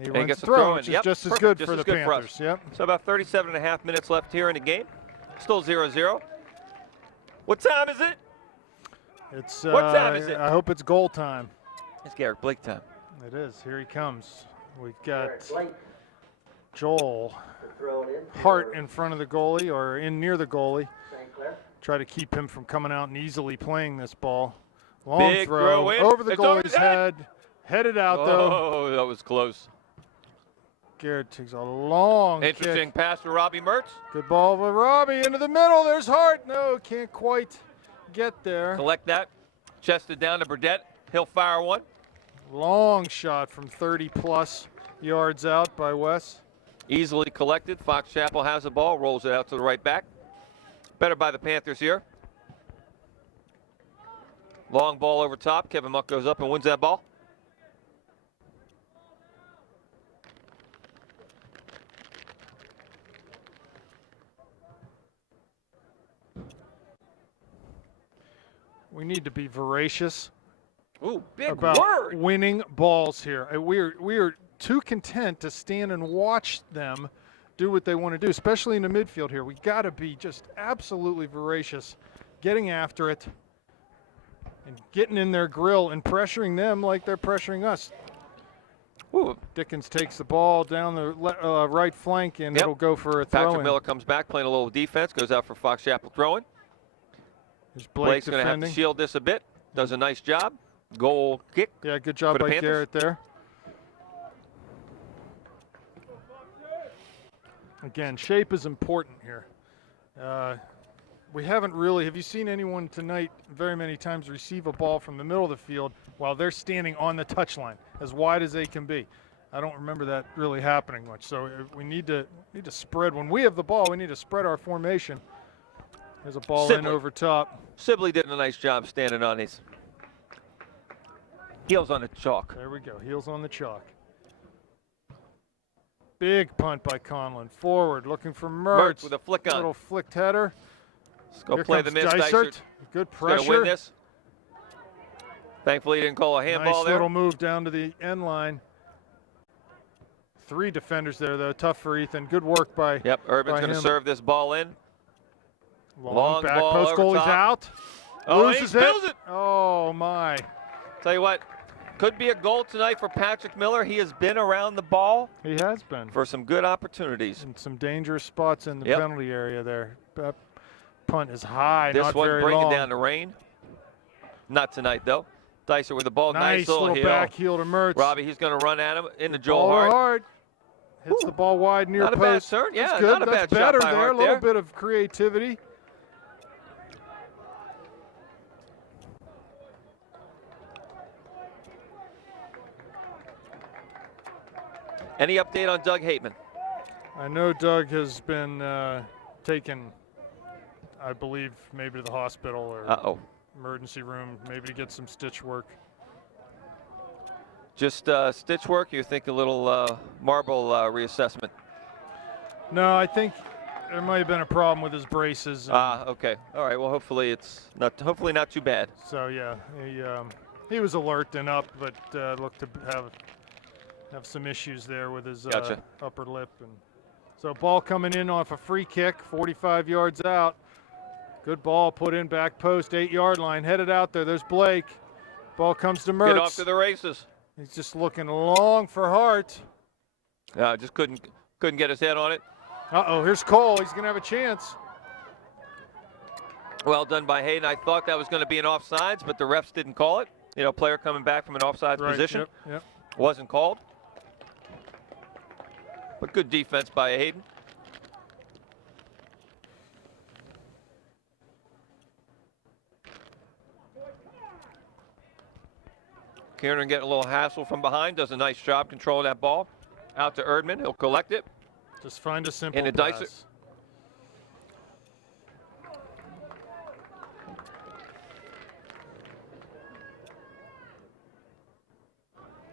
He gets a throw, which is just as good for the Panthers. Yep. So about 37.5 minutes left here in the game. Still 0-0. What time is it? It's what time is it? I hope it's goal time. It's Garrett Blake time. It is. Here he comes. We've got Joel Hart in front of the goalie, or in near the goalie. Try to keep him from coming out and easily playing this ball. Long Big throw in. Over the goalie's head. Headed out, though. Oh, that was close. Garrett takes a long Interesting kick. pass to Robbie Mertz. Good ball by Robbie into the middle. There's Hart. No, can't quite get there. Collect that. Chested down to Burdett. He'll fire one. Long shot from 30-plus yards out by Wes. Easily collected. Fox Chapel has the ball. Rolls it out to the right back. Better by the Panthers here. Long ball over top. Kevin Muck goes up and wins that ball. We need to be voracious about winning balls here. We are too content to stand and watch them do what they want to do, especially in the midfield here. We got to be just absolutely voracious, getting after it and getting in their grill and pressuring them like they're pressuring us. Ooh. Dickens takes the ball down the right flank, and it'll go for a throw-in. Patrick Miller comes back, playing a little defense, goes out for Fox Chapel throwing. Blake's going to have to shield this a bit. Does a nice job. Goal kick. Yeah, good job by Garrett there. Again, shape is important here. We haven't really, have you seen anyone tonight very many times receive a ball from the middle of the field while they're standing on the touchline, as wide as they can be? I don't remember that really happening much. So we need to spread. When we have the ball, we need to spread our formation. There's a ball in over top. Sibley did a nice job standing on his heels on the chalk. There we go, heels on the chalk. Big punt by Conlon. Forward, looking for Mertz. with a flick on. Little flicked header. Let's go play the miss. Dysart. Good pressure. He's gonna win this. Thankfully, he didn't call a handball there. Nice little move down to the end line. 3 defenders there, though. Tough for Ethan. Good work by Urban's going to serve this ball in. Long back post, goalie's out. Oh, he spills it. Oh, my. Tell you what, could be a goal tonight for Patrick Miller. He has been around the ball. He has been. For some good opportunities. And some dangerous spots in the penalty area there. That punt is high, not very long. This one bringing down the rain. Not tonight, though. Dysart with the ball. Nice little back heel to Mertz. Robbie, he's going to run at him into Joel Hart. Hits the ball wide near not post. A bad turn. Yeah, That's good. not a That's bad shot better by there. Hart A little there. bit of creativity. Any update on Doug Hateman? I know Doug has been taken, I believe, maybe to the hospital or emergency room, maybe to get some stitch work. Just stitch work? You think a little marble reassessment? No, I think there might have been a problem with his braces. Okay. All right. Well, hopefully it's not. Hopefully not too bad. So yeah, he was alert and up, but looked to have some issues there with his Gotcha. upper lip. And so ball coming in off a free kick, 45 yards out. Good ball put in back post, 8-yard line, headed out there. There's Blake. Ball comes to Mertz. Get off to the races. He's just looking long for Hart. Just couldn't get his head on it. Uh-oh, here's Cole. He's going to have a chance. Well done by Hayden. I thought that was going to be an offsides, but the refs didn't call it. You know, player coming back from an offsides position. Yep. Wasn't called. But good defense by Hayden. Kiernan getting a little hassle from behind. Does a nice job controlling that ball. Out to Erdman. He'll collect it. Just find a simple In a pass. dicer.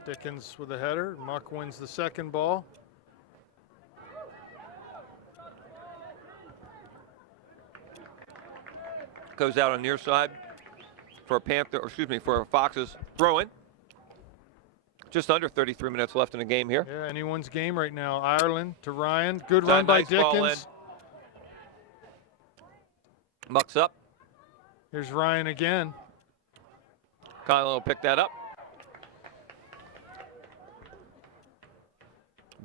Dickens with a header. Muck wins the second ball. Goes out on near side for a Fox's throw-in. Just under 33 minutes left in the game here. Yeah, anyone's game right now. Ireland to Ryan. Good run by Dickens. Mucks up. Here's Ryan again. Kylo will pick that up.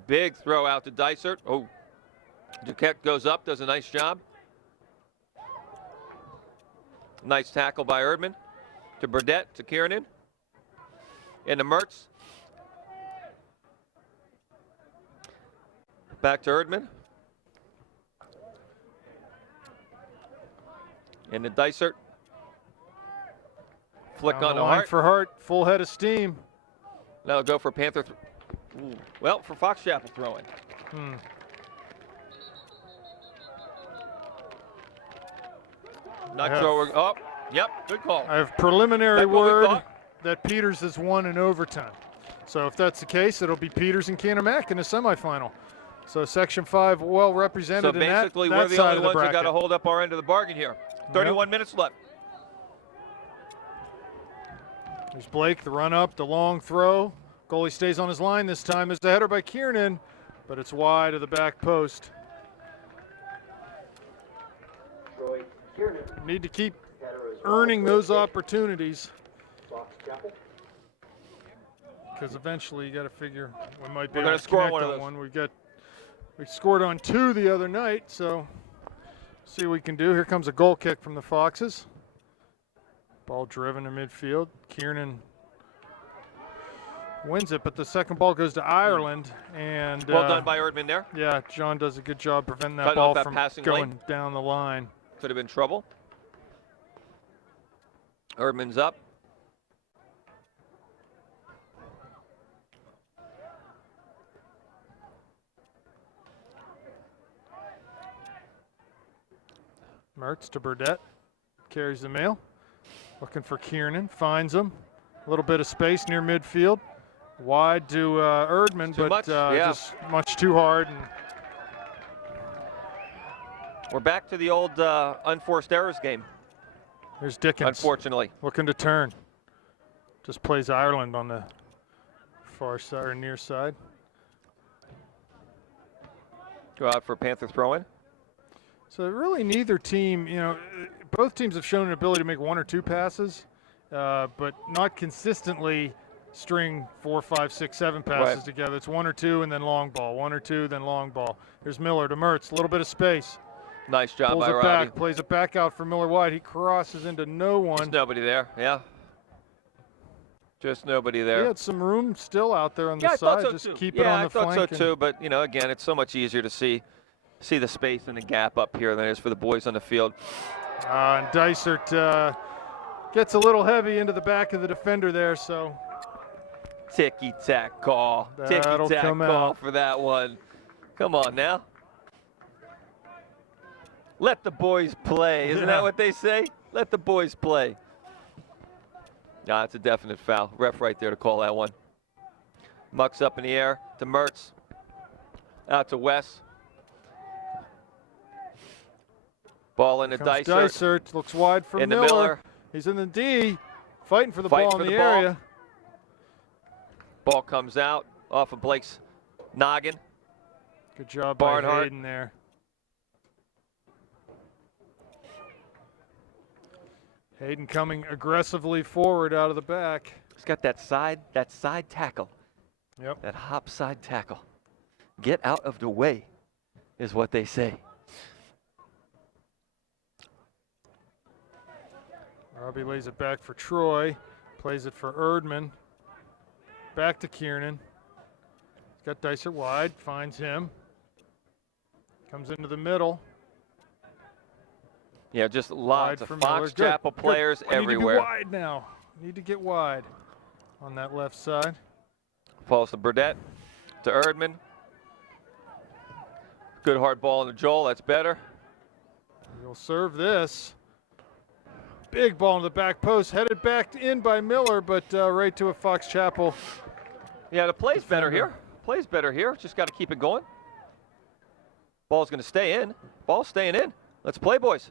Big throw out to Dysert. Oh, Duquette goes up, does a nice job. Nice tackle by Erdman. To Burdett, to Kiernan. Into Mertz. Back to Erdman. Into Dysert. Flick on the line Hart. for Hart. Full head of steam. Now it'll go for Panther. Well, for Fox Chapel throwing. Not sure we're. Oh, yep, good call. I have preliminary That's what we word thought. that Peters has won in overtime. So if that's the case, it'll be Peters and Canamac in the semifinal. So Section 5 well represented So in that, basically, that we're the side only of the ones that bracket. got to hold up our end of the bargain here. 31 minutes left. There's Blake, the run up, the long throw. Goalie stays on his line this time. There's the header by Kiernan, but it's wide of the back post. Troy Kiernan. Need to keep Header as well. earning those opportunities, Fox Chapel. because eventually you got to figure we might be We're able gonna to score connect one of on those. one. We scored on 2 the other night, so see what we can do. Here comes a goal kick from the Foxes. Ball driven to midfield. Kiernan wins it, but the second ball goes to Ireland. And Well done by Erdman there. yeah, John does a good job preventing that Cutting ball off that from passing going lane. down the line. Could have been trouble. Erdman's up. Mertz to Burdett. Carries the mail. Looking for Kiernan. Finds him. A little bit of space near midfield. Wide to Erdman, Too but much, yeah. just much too hard. And We're back to the old unforced errors game, there's Dickens. unfortunately. Looking to turn. Just plays Ireland on the far side or near side. Go out for a Panther throw-in. So really neither team, both teams have shown an ability to make 1 or 2 passes, but not consistently string 4, 5, 6, 7 passes Right. together. It's 1 or 2 and then long ball, 1 or 2, then long ball. There's Miller to Mertz, a little bit of space. Nice job Pulls by it Robbie. back, plays it back out for Miller Wide. He crosses into no There's one. nobody there, yeah. Just nobody He there. had some room still out there on the Yeah, I side. thought so Just too. keep it on the flank. I thought so too, but you know, again, it's so much easier to see the space and the gap up here than it is for the boys on the field. And Dysert gets a little heavy into the back of the defender there, so Ticky-tack call. That'll Ticky-tack come call out. for that one. Come on now. Let the boys play. Isn't that what they say? Let the boys play. Nah, it's a definite foul. Ref right there to call that one. Mucks up in the air to Mertz. Out to Wes. Ball into Dysert. Dysert looks wide for Into Miller. Miller. He's in the D, fighting for the Fighting ball for in the, the ball. area. Ball comes out off of Blake's noggin. Good job by Barnhart. Hayden there. Hayden coming aggressively forward out of the back. He's got that side tackle. Yep. That hop side tackle. Get out of the way is what they say. Robbie lays it back for Troy. Plays it for Erdman. Back to Kiernan. He's got Dysert wide. Finds him. Comes into the middle. Yeah, just lots Wide of for Miller. Fox Chapel Good. players I everywhere. need to be wide now. Need to get wide on that left side. Falls to Burdett, to Erdman. Good hard ball into Joel, that's better. He'll serve this. Big ball in the back post, headed back in by Miller, but right to a Fox Chapel. Yeah, the play's better defender. here. Play's better here, just got to keep it going. Ball's going to stay in. Ball's staying in. Let's play, boys.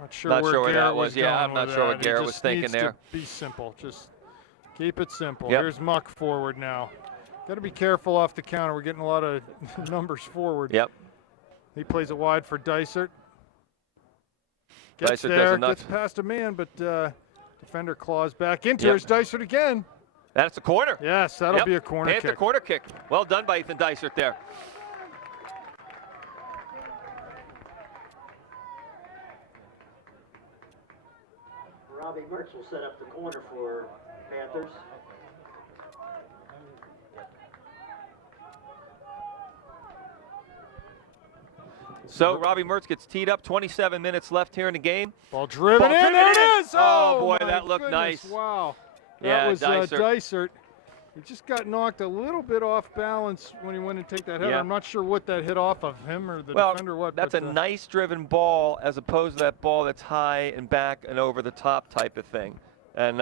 Not sure Not where sure where Garrett that was. Yeah, going I'm not with sure that. what Garrett It was just thinking needs there. To be simple. Just keep it simple. Yep. Here's Muck forward now. Got to be careful off the counter. We're getting a lot of numbers forward. Yep. He plays it wide for Dysert. Gets Dysert there, does a gets nuts. past a man, but defender claws back into Yep. it. It's Dysert again. That's a corner. Yes, that'll Yep. be a corner Panther kick. corner kick. Well done by Ethan Dysert there. Robbie Mertz will set up the corner for Panthers. So Robbie Mertz gets teed up. 27 minutes left here in the game. Ball driven Ball in. driven There in. it is. Oh, boy, my that looked goodness. nice. Wow. Yeah, That was Dysert. Dysert. He just got knocked a little bit off balance when he went and take that hit. Yeah. I'm not sure what that hit off of him or the Well, defender or what. that's but, a nice driven ball as opposed to that ball that's high and back and over the top type of thing. And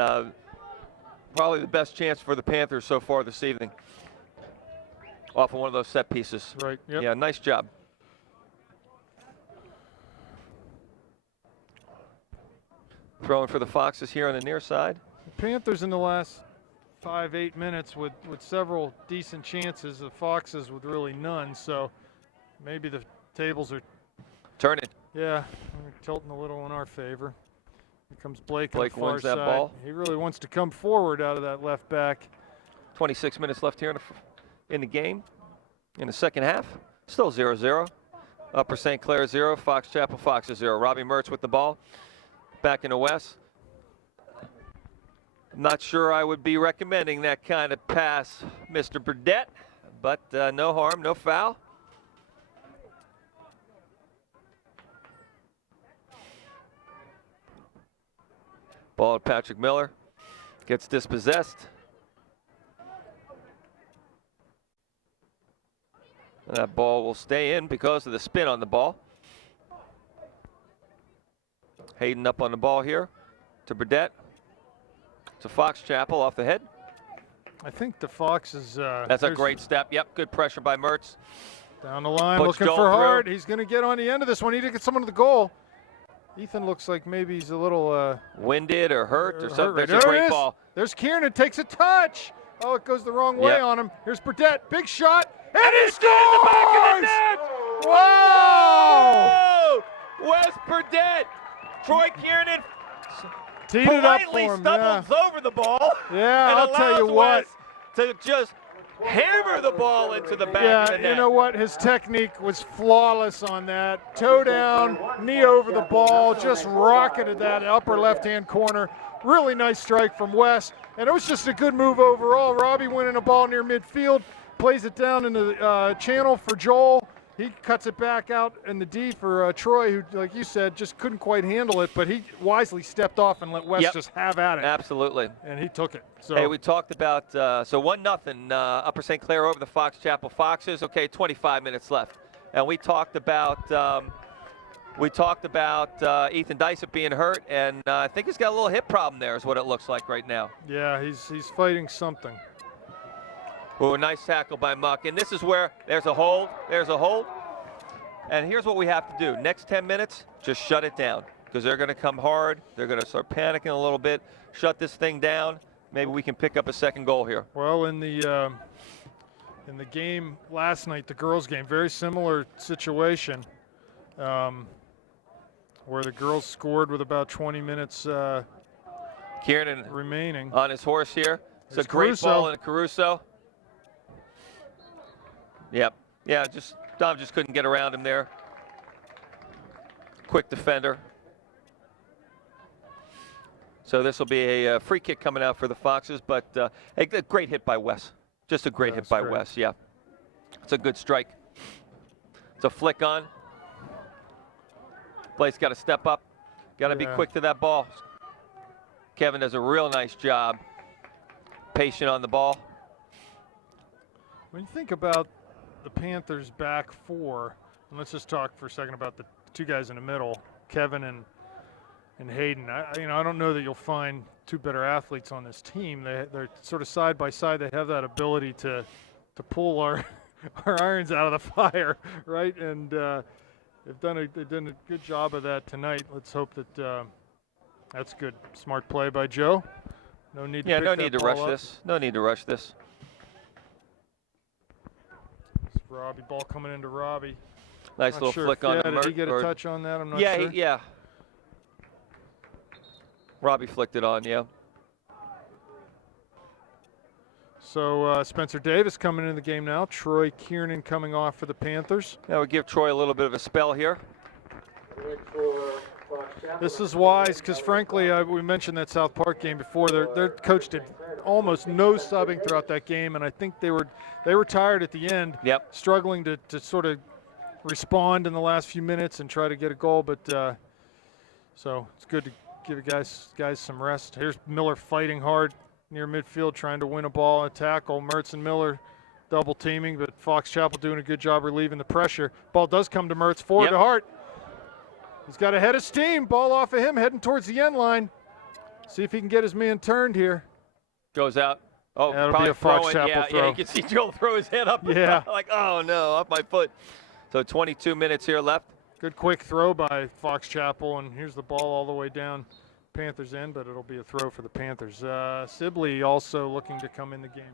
probably the best chance for the Panthers so far this evening. Off of one of those set pieces. Right. Yep. Yeah, nice job. Throwing for the Foxes here on the near side. The Panthers in the last 5-8 minutes with several decent chances. The Foxes with really none. So maybe the tables are, Turning. yeah, tilting a little in our favor. Here comes Blake on Blake the far wins that side. ball. He really wants to come forward out of that left back. 26 minutes left here in the game. In the second half. Still 0-0. Upper St. Clair 0. Fox Chapel Foxes 0. Robbie Mertz with the ball. Back in the West. Not sure I would be recommending that kind of pass, Mr. Burdett, but no harm, no foul. Ball to Patrick Miller. Gets dispossessed. And that ball will stay in because of the spin on the ball. Hayden up on the ball here to Burdett. To Fox Chapel off the head. I think the Foxes. That's a great step. Yep, good pressure by Mertz. Down the line, Puts looking Joel for through. Hart. He's going to get on the end of this one. He did get someone to the goal. Ethan looks like maybe he's a little Winded or hurt or something. right. That's a There it great is. ball. There's Kiernan, takes a touch. Oh, it goes the wrong way Yep. on him. Here's Burdett, big shot, and he It's in the back of the scores! net. Wow! Oh! Wes Burdett. Troy Kiernan Teed it up politely for him. stumbles over the ball. Yeah, and I'll tell you allows what. Wes to just hammer the ball into the back of the net. You know what? His technique was flawless on that. Toe down, knee over the ball, just rocketed that upper left-hand corner. Really nice strike from Wes, and it was just a good move overall. Robbie winning a ball near midfield, plays it down in the channel for Joel. He cuts it back out in the D for Troy, who, like you said, just couldn't quite handle it, but he wisely stepped off and let Wes just have at it. Absolutely. And he took it. So. Hey, we talked about, so 1-0, Upper St. Clair over the Fox Chapel Foxes. Okay, 25 minutes left. And we talked about Ethan Dysett being hurt, and I think he's got a little hip problem there is what it looks like right now. Yeah, he's fighting something. Oh, nice tackle by Muck. And this is where there's a hold. There's a hold. And here's what we have to do. Next 10 minutes, just shut it down because they're going to come hard. They're going to start panicking a little bit. Shut this thing down. Maybe we can pick up a second goal here. Well, in the game last night, the girls' game, very similar situation where the girls scored with about 20 minutes Kieran remaining. On his horse here. It's a great ball in Caruso. Yep. Yeah, Dom just couldn't get around him there. Quick defender. So this will be a free kick coming out for the Foxes, but a great hit by Wes. Just a great hit by Wes, yeah. It's a good strike. It's a flick on. Blake's got to step up. Got to be quick to that ball. Kevin does a real nice job. Patient on the ball. When you think about the Panthers' back four, and let's just talk for a second about the two guys in the middle, Kevin and Hayden. I don't know that you'll find two better athletes on this team. They're sort of side by side. They have that ability to pull our irons out of the fire, right? And they've done a good job of that tonight. Let's hope that that's good, smart play by Joe. No need. Yeah, to no need to rush this. No need to rush this. Robbie, ball coming into Robbie. Nice little flick on the Did he get a touch on that? I'm not sure. Yeah, yeah. Robbie flicked it on, yeah. So Spencer Davis coming into the game now. Troy Kiernan coming off for the Panthers. Now we give Troy a little bit of a spell here. This is wise because, frankly, we mentioned that South Park game before. Their coach did almost no subbing throughout that game, and I think they were tired at the end, struggling to sort of respond in the last few minutes and try to get a goal. But so it's good to give guys some rest. Here's Miller fighting hard near midfield, trying to win a ball, a tackle. Mertz and Miller double teaming, but Fox Chapel doing a good job relieving the pressure. Ball does come to Mertz, forward to Hart. He's got a head of steam. Ball off of him, heading towards the end line. See if he can get his man turned here. Goes out. Oh, that'll be a Fox Chapel throw. Yeah, you can see Joel throw his head up. Yeah. Like, oh no, up my foot. So 22 minutes here left. Good quick throw by Fox Chapel, and here's the ball all the way down Panthers end, but it'll be a throw for the Panthers. Sibley also looking to come in the game.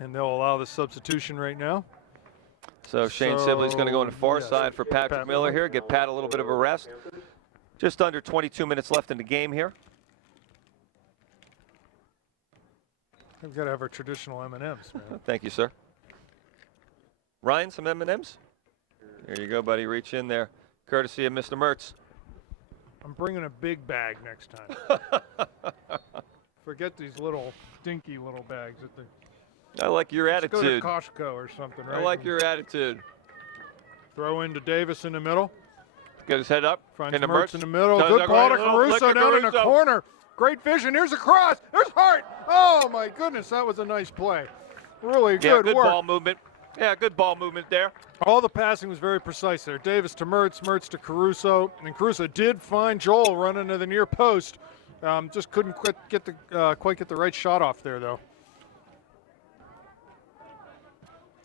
And they'll allow the substitution right now. So Shane Sibley's going to go on the far side for Patrick Miller here, get Pat a little bit of a rest. Just under 22 minutes left in the game here. We've got to have our traditional M&Ms, man. Thank you, sir. Ryan, some M&Ms? There you go, buddy. Reach in there. Courtesy of Mr. Mertz. I'm bringing a big bag next time. Forget these little dinky little bags at the. I like your attitude. Go to Costco or something, right? I like your attitude. Throw into Davis in the middle. Get his head up. Finds Mertz in the middle. Good ball to Caruso down in the corner. Great vision. Here's a cross. There's Hart. Oh, my goodness. That was a nice play. Really good good work. Ball movement. Yeah, good ball movement there. All the passing was very precise there. Davis to Mertz, Mertz to Caruso. And Caruso did find Joel running to the near post. Just couldn't quite get the right shot off there, though.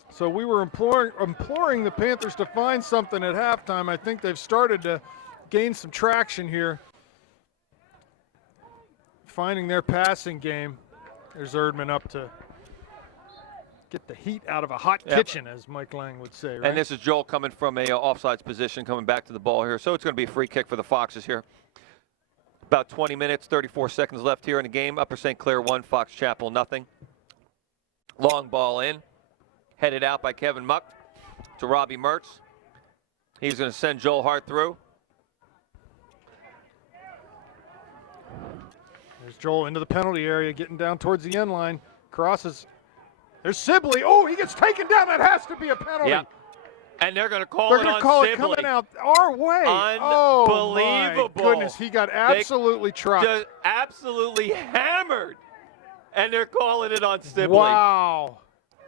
So we were imploring the Panthers to find something at halftime. I think they've started to gain some traction here, finding their passing game. There's Erdman up to get the heat out of a hot kitchen, as Mike Lang would say. Right? And this is Joel coming from a offsides position, coming back to the ball here. So it's going to be a free kick for the Foxes here. About 20 minutes, 34 seconds left here in the game. Upper St. Clair 1, Fox Chapel nothing. Long ball in, headed out by Kevin Muck to Robbie Mertz. He's going to send Joel Hart through. There's Joel into the penalty area, getting down towards the end line. Crosses. There's Sibley. Oh, he gets taken down. That has to be a penalty. Yeah. And they're going to call They're it going on to call it Sibley. coming out our way. Unbelievable. Oh, my goodness. He got absolutely trucked. Just absolutely hammered. And they're calling it on Sibley. Wow.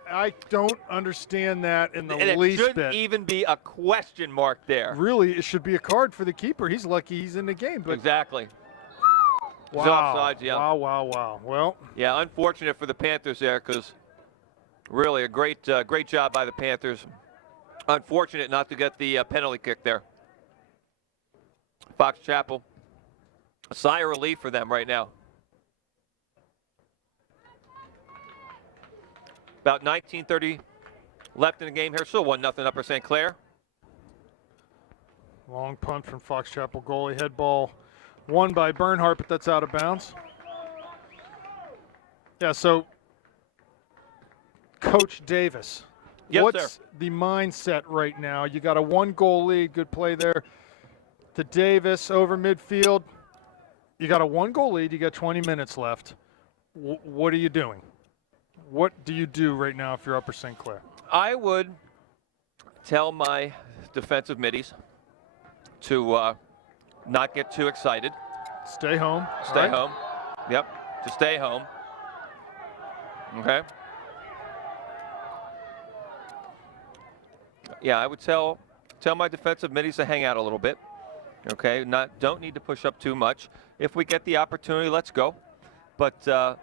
I don't understand that in the and least it shouldn't bit. even be a question mark there. Really, it should be a card for the keeper. He's lucky he's in the game. But Exactly. wow. He's offside, yeah. Wow. Well, yeah, unfortunate for the Panthers there because really a great job by the Panthers. Unfortunate not to get the penalty kick there. Fox Chapel, a sigh of relief for them right now. About 19:30 left in the game here. Still 1-0 Upper St. Clair. long punt from Fox Chapel goalie. Head ball won by Bernhardt, but that's out of bounds. Yeah, so Coach Davis, Yes, what's sir. the mindset right now? You got a 1-goal lead. Good play there to Davis over midfield. You got a 1-goal lead. You got 20 minutes left. What are you doing? What do you do right now if you're Upper St. Clair? I would tell my defensive middies to not get too excited. Stay home. Stay right? home. Yep, to stay home. Okay. Yeah, I would tell my defensive middies to hang out a little bit. Okay, don't need to push up too much. If we get the opportunity, let's go. But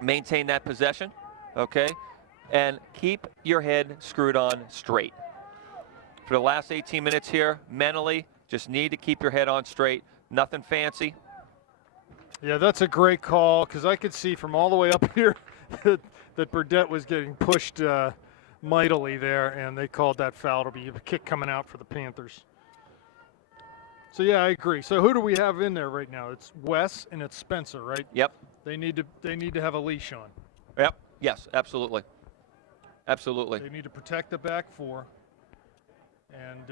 maintain that possession, okay? And keep your head screwed on straight. For the last 18 minutes here, mentally, just need to keep your head on straight. Nothing fancy. Yeah, that's a great call because I could see from all the way up here that Burdett was getting pushed mightily there, and they called that foul. It'll be a kick coming out for the Panthers. So, yeah, I agree. So who do we have in there right now? It's Wes and it's Spencer, right? Yep. They need to have a leash on. Yep. Yes, absolutely. Absolutely. They need to protect the back four. And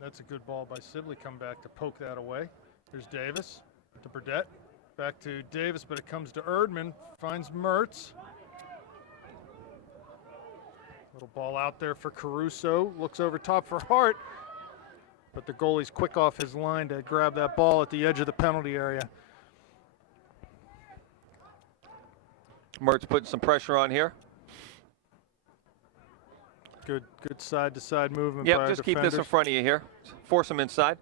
that's a good ball by Sibley. Come back to poke that away. There's Davis to Burdett. Back to Davis, but it comes to Erdman. Finds Mertz. Little ball out there for Caruso. Looks over top for Hart. But the goalie's quick off his line to grab that ball at the edge of the penalty area. Mertz putting some pressure on here. Good side-to-side movement Yep, by our just keep this in defenders. front of you here. Force him inside.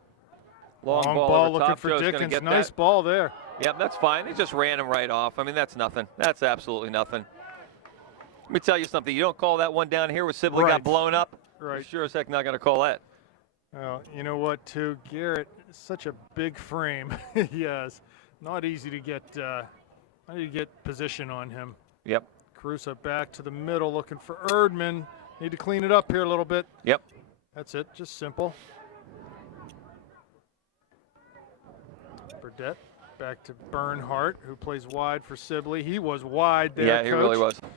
Long ball over looking top. for Joe's gonna Dickens. get Nice that. ball there. Yep, that's fine. They just ran him right off. I mean, that's nothing. That's absolutely nothing. Let me tell you something. You don't call that one down here where Sibley Right. got blown up. Right. You're sure as heck not going to call that. Well, you know what, too? Garrett is such a big frame. Yes. Not easy to get position on him. Yep. Caruso back to the middle looking for Erdman. Need to clean it up here a little bit. Yep. That's it. Just simple. Burdett back to Bernhardt, who plays wide for Sibley. He was wide there, Yeah, he really Coach. was.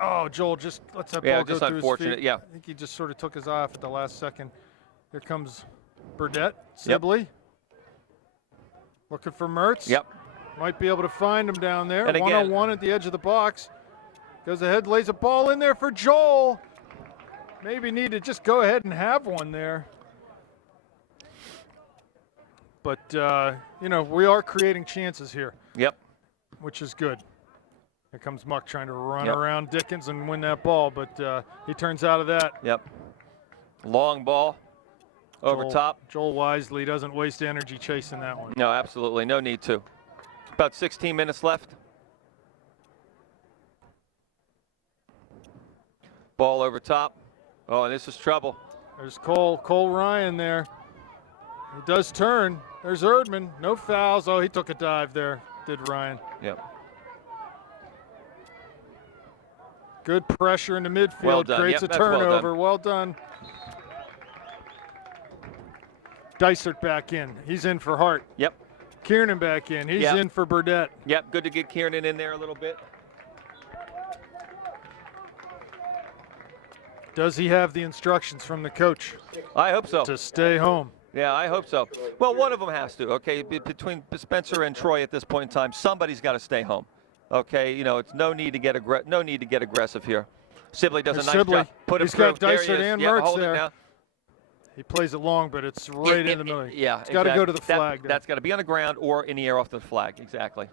Oh, Joel just lets that Yeah, ball go just through his unfortunate, feet. yeah. I think he just sort of took his eye off at the last second. Here comes Burdett. Sibley. Looking for Mertz. Yep. Might be able to find him down there. And again- One-on-one at the edge of the box. Goes ahead, lays a ball in there for Joel. Maybe need to just go ahead and have one there. But, we are creating chances here, Yep. which is good. Here comes Muck trying to run Yep. around Dickens and win that ball, but he turns out of that. Yep. Long ball over top. Joel wisely doesn't waste energy chasing that one. No, absolutely. No need to. About 16 minutes left. Ball over top. Oh, and this is trouble. There's Cole Ryan there. He does turn. There's Erdman. No fouls. Oh, he took a dive there, did Ryan. Yep. Good pressure in the midfield. Well done. Creates Yep, a that's well done. turnover. Well done. Dysert back in. He's in for Hart. Yep. Kiernan back in. He's Yep. in for Burdett. Yep, good to get Kiernan in there a little bit. Does he have the instructions from the coach I hope so. to stay home? Yeah, I hope so. Well, one of them has to, okay? Between Spencer and Troy at this point in time, somebody's got to stay home. Okay, you know, it's no need to get aggressive here. Sibley does a nice Sibley. job. Put him He's through. got Dysert There he is. and Yep, Mertz hold it there. now. He plays it long, but it's right in the middle. Yeah, it's got to go to the flag. That's got to be on the ground or in the air off the flag. Exactly.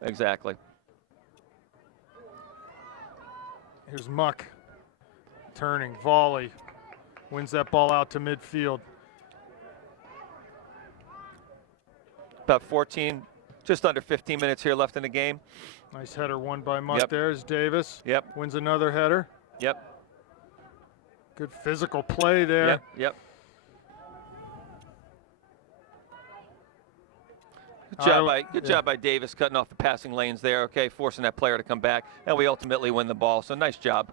Exactly. Here's Muck. Turning, volley. Wins that ball out to midfield. About 14, just under 15 minutes here left in the game. Nice header won by Muck. Yep. There's Davis. Yep. Wins another header. Yep. Good physical play there. Yep. Yep. Good job by Davis cutting off the passing lanes there, okay, forcing that player to come back, and we ultimately win the ball, so nice job.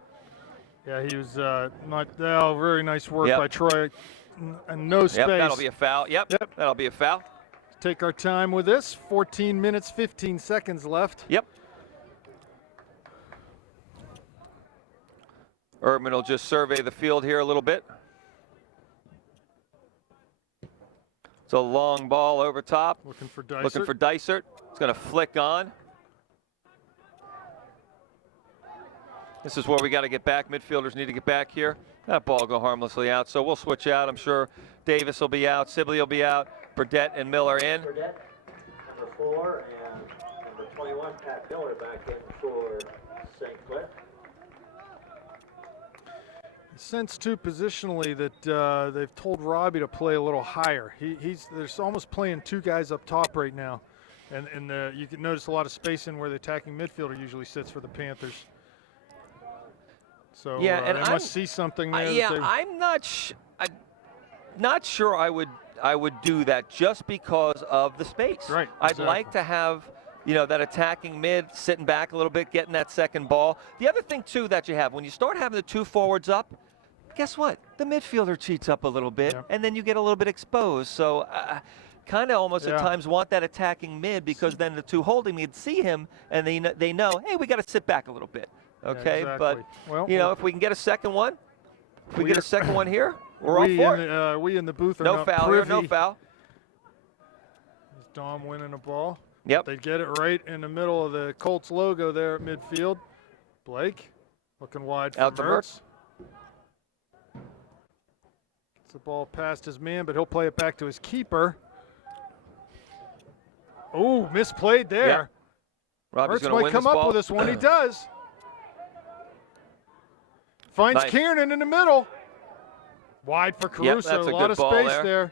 Yeah, he was very nice work Yep. by Troy. And no space. Yep, that'll be a foul. Yep, that'll be a foul. Take our time with this. 14 minutes, 15 seconds left. Yep. Erdman will just survey the field here a little bit. It's a long ball over top. Looking for Dysert. Looking for Dysert. It's going to flick on. This is where we got to get back. Midfielders need to get back here. That ball will go harmlessly out, so we'll switch out. I'm sure Davis will be out. Sibley will be out. Burdett and Miller in. Burdett, number 4, and number 21, Pat Miller, back in for St. Clair. Sense too positionally that they've told Robbie to play a little higher. There's almost playing two guys up top right now, and you can notice a lot of space in where the attacking midfielder usually sits for the Panthers. So yeah, and they must see something there. I'm not sure I would do that just because of the space. Right. I'd like to have, that attacking mid sitting back a little bit, getting that second ball. The other thing too that you have when you start having the two forwards up, guess what? The midfielder cheats up a little bit, and then you get a little bit exposed. So kind of almost at times want that attacking mid, because then the two holding mid see him and they know, hey, we got to sit back a little bit. Okay, exactly. but well, if we can get a second one, if we get a second one here, we're all for it. We in the booth are no not foul privy. here, no foul. Is Dom winning a ball? Yep. They get it right in the middle of the Colts logo there at midfield. Blake looking wide for Out to Mertz. Gets the ball past his man, but he'll play it back to his keeper. Oh, misplayed there. Yep. Robbie's Mertz gonna might win come this up ball. with this one. He does. Finds Nice. Kiernan in the middle. Wide for Caruso. that's a lot good of ball space there. there.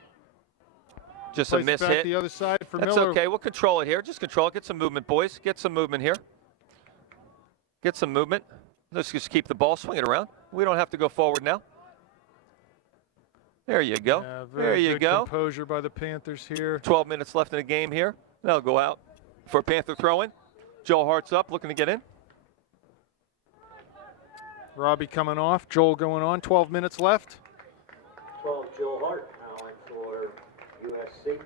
Just a Plays it miss back hit. the other side for That's Miller. okay. We'll control it here. Just control it. Get some movement, boys. Get some movement here. Get some movement. Let's just keep the ball. Swing it around. We don't have to go forward now. There you go. Yeah, there very you good go. Composure by the Panthers here. 12 minutes left in the game here. That'll go out for a Panther throw-in. Joel Hart's up, looking to get in. Robbie coming off. Joel going on. 12 minutes left. 12, Joel Hart, now in for USC.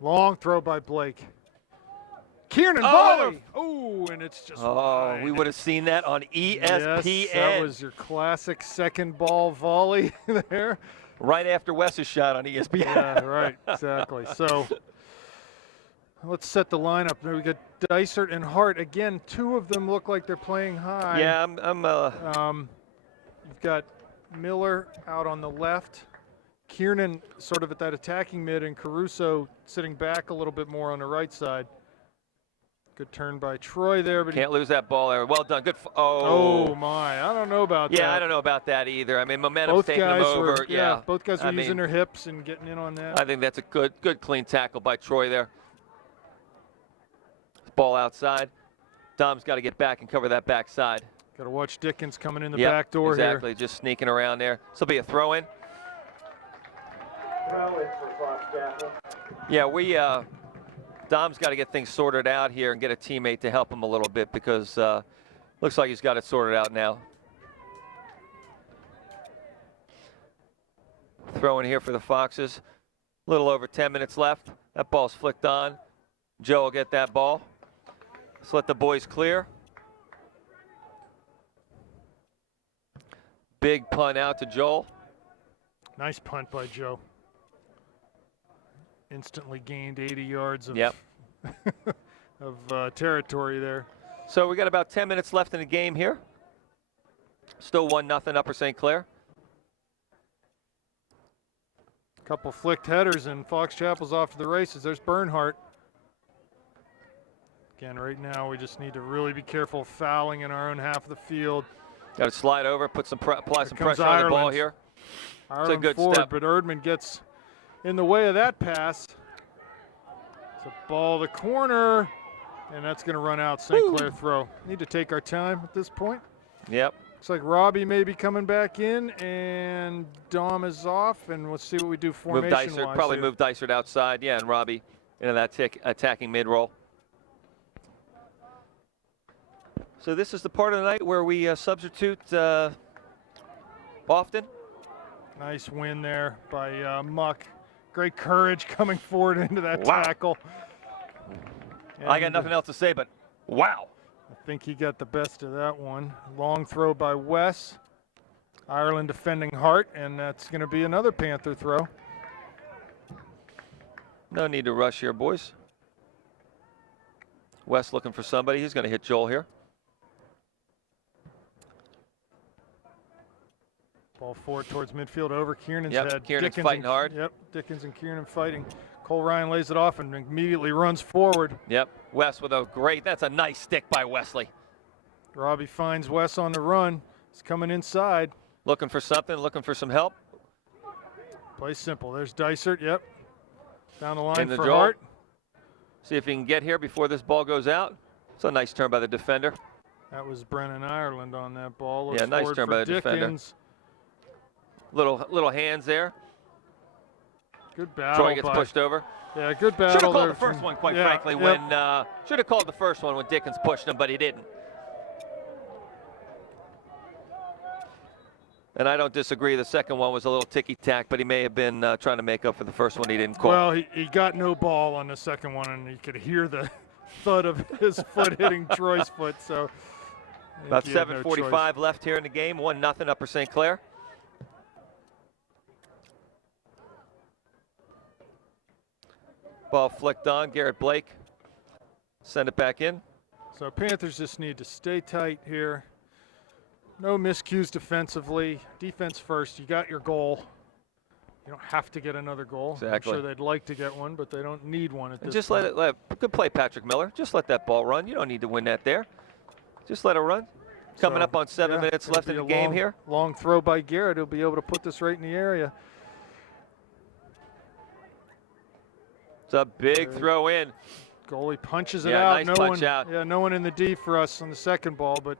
Long throw by Blake. Kiernan volley. Oh, and it's just wide. We would have seen that on ESPN. Yes, that was your classic second ball volley there. Right after Wes's shot on ESPN. Yeah, right, exactly. So let's set the lineup. We got Dysert and Hart. Again, two of them look like they're playing high. Yeah, You've got Miller out on the left. Kiernan sort of at that attacking mid, and Caruso sitting back a little bit more on the right side. Good turn by Troy there, but can't lose that ball there. Well done. Good. Oh my! I don't know about that. Yeah, I don't know about that either. I mean, momentum's taking them over. Yeah, both guys were using their hips and getting in on that. I think that's a good clean tackle by Troy there. Ball outside. Dom's got to get back and cover that backside. Got to watch Dickens coming in the back door exactly. Just sneaking around there. This will be a throw-in. Throw in for Foster. Chapel. Yeah, Dom's got to get things sorted out here and get a teammate to help him a little bit because looks like he's got it sorted out now. Throw in here for the Foxes. A little over 10 minutes left. That ball's flicked on. Joe will get that ball. Let's let the boys clear. Big punt out to Joel. Nice punt by Joe. Instantly gained 80 yards of, yep. of territory there. So we got about 10 minutes left in the game here. Still 1-0 Upper St. Clair. Couple flicked headers and Fox Chapel's off to the races. There's Bernhardt. Again, right now we just need to really be careful of fouling in our own half of the field. Got to slide over, put some apply some pressure Ireland. on the ball here. Ireland it's a good forward, step. But Erdman gets in the way of that pass. It's a ball to the corner, and that's going to run out. St. Clair throw. Need to take our time at this point. Yep. Looks like Robbie may be coming back in, and Dom is off, and we'll see what we do formation-wise. Probably move Dysert outside, yeah, and Robbie into that attacking mid-roll. So this is the part of the night where we substitute often. Nice win there by Muck. Great courage coming forward into that tackle. And I got nothing else to say, but wow. I think he got the best of that one. Long throw by Wes. Ireland defending Hart, and that's going to be another Panther throw. No need to rush here, boys. Wes looking for somebody. He's going to hit Joel here. Ball forward towards midfield over Kiernan's head. Kiernan's Dickens fighting hard. Yep, Dickens and Kiernan fighting. Cole Ryan lays it off and immediately runs forward. Yep, Wes with a that's a nice stick by Wesley. Robbie finds Wes on the run. He's coming inside. Looking for something, looking for some help. Play simple. There's Dysert, yep. Down the line for Joel. Hart. See if he can get here before this ball goes out. It's a nice turn by the defender. That was Brennan Ireland on that ball. Looks yeah, nice turn by the defender. Little hands there. Good battle. Troy gets pushed over. Yeah, good battle. Should have called the first one, quite frankly. When should have called the first one when Dickens pushed him, but he didn't. And I don't disagree. The second one was a little ticky-tack, but he may have been trying to make up for the first one he didn't call. Well, he got no ball on the second one, and you could hear the thud of his foot hitting Troy's foot. So about 7:45 left here in the game. 1-0 Upper St. Clair. Ball flicked on. Garrett Blake. Send it back in. So Panthers just need to stay tight here. No miscues defensively. Defense first. You got your goal. You don't have to get another goal. Exactly. I'm sure they'd like to get one, but they don't need one at this just point. Good play, Patrick Miller. Just let that ball run. You don't need to win that there. Just let it run. Coming up on 7 minutes left in the game here. Long throw by Garrett. He'll be able to put this right in the area. It's a big throw in. Goalie punches it out. Nice punch out. Yeah, no one in the D for us on the second ball, but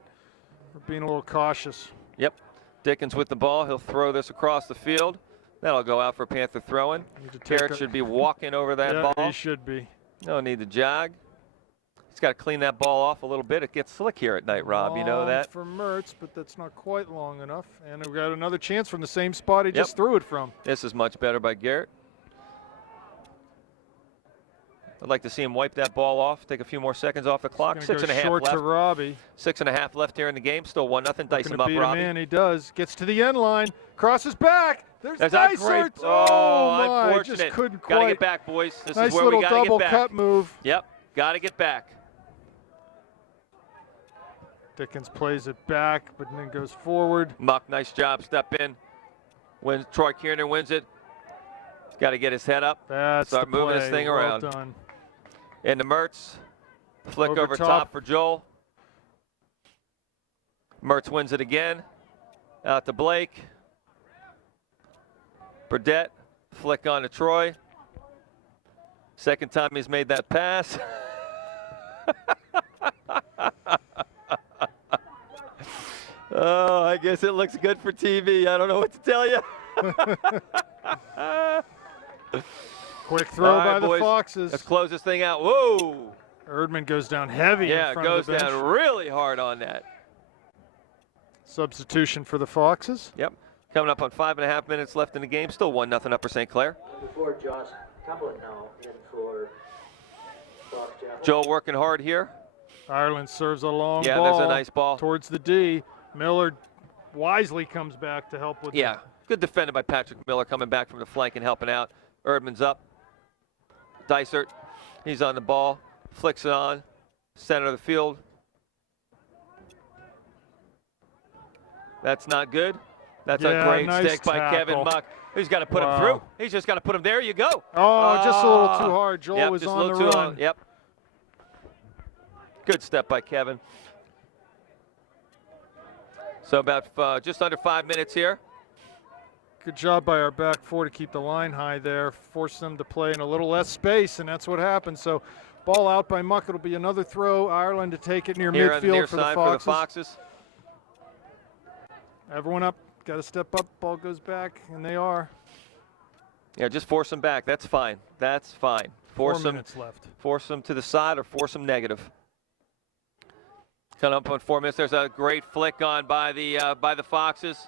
we're being a little cautious. Yep. Dickens with the ball. He'll throw this across the field. That'll go out for Panther throwing. Garrett should be walking over that ball. He should be. No need to jog. He's got to clean that ball off a little bit. It gets slick here at night, Rob. You know that. For Mertz, but that's not quite long enough. And we've got another chance from the same spot he just threw it from. This is much better by Garrett. I'd like to see him wipe that ball off, take a few more seconds off the clock. 6.5 short left. To Robbie. 6.5 left here in the game. Still 1-0. Dice him up, Robbie. Man, he does. Gets to the end line. Crosses back. There's Dysert. Oh, my. Unfortunate. Just couldn't quite. Got to get back, boys. This nice is where we got to get back. little double cut move. Yep. Got to get back. Dickens plays it back, but then goes forward. Muck, nice job. Step in. When Troy Kiernan wins it. Got to get his head up. Start moving this thing around. Well done. And the Mertz. Flick over top for Joel. Mertz wins it again. Out to Blake. Burdette. Flick on to Troy. Second time he's made that pass. Oh, I guess it looks good for TV. I don't know what to tell you. Quick throw All right, by the boys. Foxes. Let's close this thing out. Whoa! Erdman goes down heavy Yeah, in it front goes of the bench. down really hard on that. Substitution for the Foxes. Yep. Coming up on 5.5 minutes left in the game. Still 1-0 Upper St. Clair. Before Josh Copeland now in for Fox Chapel. Joel working hard here. Ireland serves a long ball. Yeah, there's a nice ball. Towards the D. Miller wisely comes back to help with Yeah, good defended by Patrick Miller coming back from the flank and helping out. Erdman's up. Dysert, he's on the ball. Flicks it on. Center of the field. That's not good. That's a great nice stick by tackle. Kevin Muck. He's got to put him through. He's just got to put him there. You go. Oh, just a little too hard. Joel Yep, was just a on the little too run. long. Yep. Good step by Kevin. So about just under 5 minutes here. Good job by our back four to keep the line high there, force them to play in a little less space, and that's what happened. So ball out by Muck. It'll be another throw. Ireland to take it near Here on the near midfield side for the Foxes. Everyone up. Got to step up. Ball goes back, and they are. Yeah, just force them back. That's fine. That's fine. Force 4 them. minutes left. Force them to the side or force them negative. Coming up on 4 minutes. There's a great flick on by the Foxes.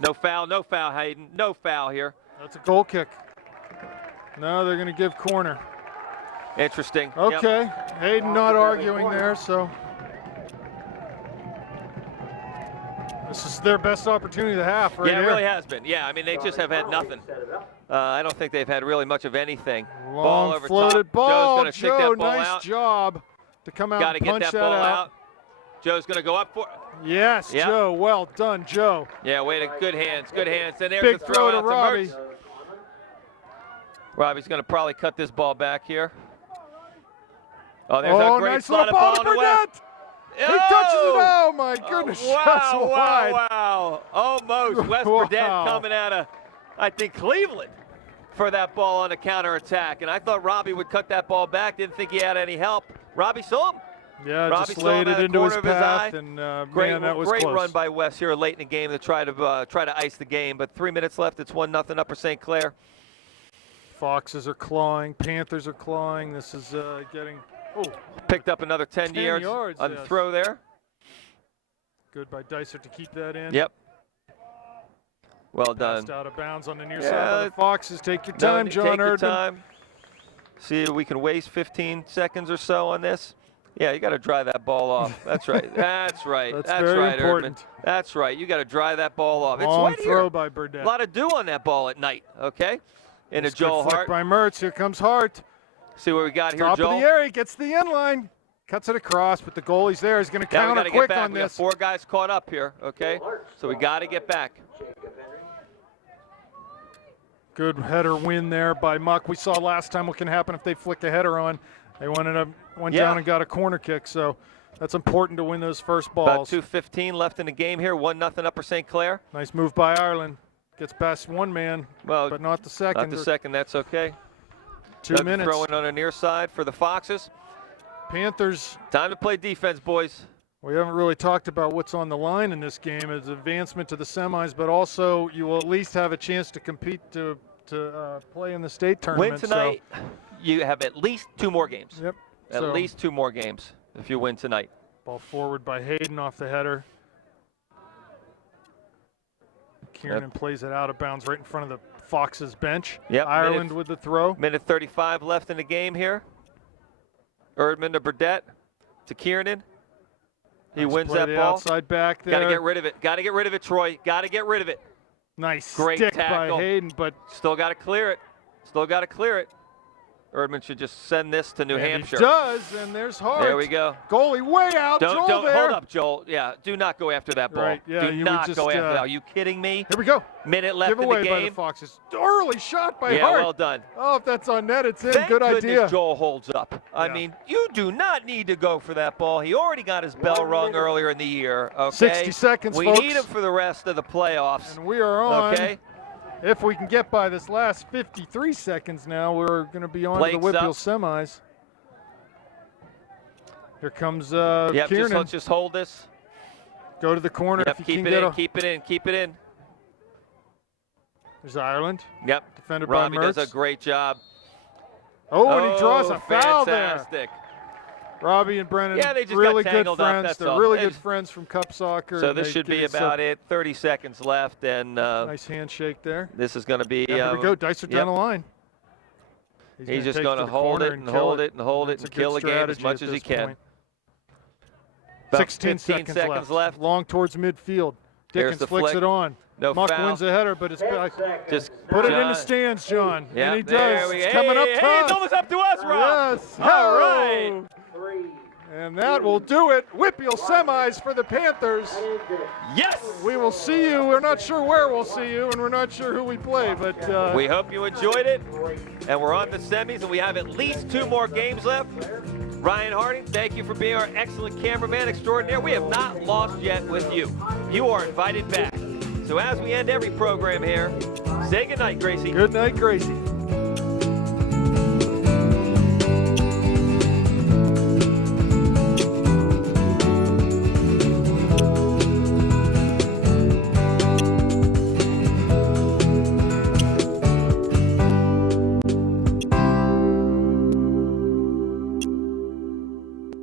No foul, Hayden. No foul here. That's a goal kick. No, they're going to give corner. Interesting. Okay. Yep. Hayden not arguing there, so. This is their best opportunity of the half right Yeah, here. it really has been. Yeah, I mean, they just have had nothing. I don't think they've had really much of anything. Long Ball over floated top. ball. Joe's going to stick that ball nice out. job to come out Got to and get punch that ball out. out. Joe's going to go up for it. Yes, Yep. Joe. Well done, Joe. Yeah, way to good hands, good hands. And there's Big the throw throw to out Robbie. Mertz. Robbie's going to probably cut this ball back here. Oh, there's a great nice slotted little ball ball to in the west. Burnett. He touches it. Oh, my goodness. Just wide. Wow. Almost. West Wow. Burdett coming out of, I think, Cleveland for that ball on the counterattack. And I thought Robbie would cut that ball back. Didn't think he had any help. Robbie saw him. Yeah, Robbie just laid saw him it out of into the his corner of his path, eye. and Great, man, that was great close. run by West here late in the game to try to ice the game. But 3 minutes left. It's 1-0 Upper St. Clair. Foxes are clawing. Panthers are clawing. This is getting Picked up another 10 yards on the yes. throw there. Good by Dicer to keep that in. Yep. Well done. Passed out of bounds on the near Yeah, side by the Foxes. Take your No, time, take John your Erdman. time. See if we can waste 15 seconds or so on this. Yeah, you got to dry that ball off. That's right. That's right. That's That's very right, important. Erdman. That's right. You got to dry that ball off. Long it's wet throw here. by Burdett. A lot of dew on that ball at night. Okay. And a Nice good Joel flick Hart. by Mertz. Here comes Hart. See what we got here, Top Joel. of the area. Gets the inline. Cuts it across, but the goalie's there. He's going to Now we counter got to get quick back. on We got this. 4 guys caught up here. Okay. So we got to get back. Good header win there by Muck. We saw last time what can happen if they flick a header on. They went down and got a corner kick, so that's important to win those first About balls. 2:15 left in the game here. 1-0 Upper St. Clair. Nice move by Ireland. Gets past one man, Well, but not the second. not the second. That's okay. 2 minutes. Throwing on the near side for the Foxes. Panthers, Time to play defense, boys. we haven't really talked about what's on the line in this game as advancement to the semis, but also you will at least have a chance to compete to play in the state tournament. Win tonight, you have at least 2 more games. So, yep. At least 2 more games if you win tonight. Ball forward by Hayden off the header. Kieran plays it out of bounds right in front of the Foxes bench. Yep, Ireland with the throw. Minute 35 left in the game here. Erdman to Burdett to Kiernan. He Nice wins play that to the ball. outside back there. Got to get rid of it. Got to get rid of it, Troy. Got to get rid of it. Nice Great stick tackle. by Hayden, but Still got to clear it. Still got to clear it. Erdman should just send this to New Hampshire. He does, and there's Hart. There we go. Goalie way out. Joel Don't there. hold up, Joel. Yeah, do not go after that ball. Right, yeah, do you not would go just, after that. Are you kidding me? Here we go. Minute left Give in the away by the game. Foxes. Early shot by Yeah, Hart. well done. Oh, if that's on net, it's in. Thank Good goodness idea. Joel holds up. I Yeah. mean, you do not need to go for that ball. He already got his bell rung earlier in the year. Okay. 60 seconds, We folks. need him for the rest of the playoffs. And we are on. Okay. If we can get by this last 53 seconds now, we're going to be on to the Blake's WPIAL up. semis. Here comes Yep, Kiernan. let's just hold this. Go to the corner Yep, if you keep can it get in, a keep it in, keep it in. There's Ireland. Yep. Defended Robbie by Mertz. does a great job. Oh, and he draws a foul there. Fantastic. Robbie and Brennan, Yeah, they just really got good tangled up, friends. that's They're all. really They good just- friends from Cup Soccer. So and this they should be give us about it. 30 seconds left, and nice handshake there. this is going to be. Here we go. Dicer down the line. He's just take going to to the hold corner it and hold it and hold it That's and a kill good the game as strategy much at as he this can. point. About 16 15 seconds left. Long towards midfield. Here's Dickens the flicks flick. it on. No Muck foul. wins the header, but it's 10 back. seconds. Just Put it in the John- stands, John. Yeah, And he there does. we It's go. coming up Hey, to it's us. almost up to us, Rob. Yes. All Oh. right. 3. And that will do it. WPIAL semis for the Panthers. That ends it. Yes. We will see you. We're not sure where we'll see you, and we're not sure who we play, but We hope you enjoyed it, and we're on the semis, and we have at least 2 more games left. Ryan Harding, thank you for being our excellent cameraman extraordinaire. We have not lost yet with you. You are invited back. So as we end every program here, say goodnight, Gracie. good night, Gracie.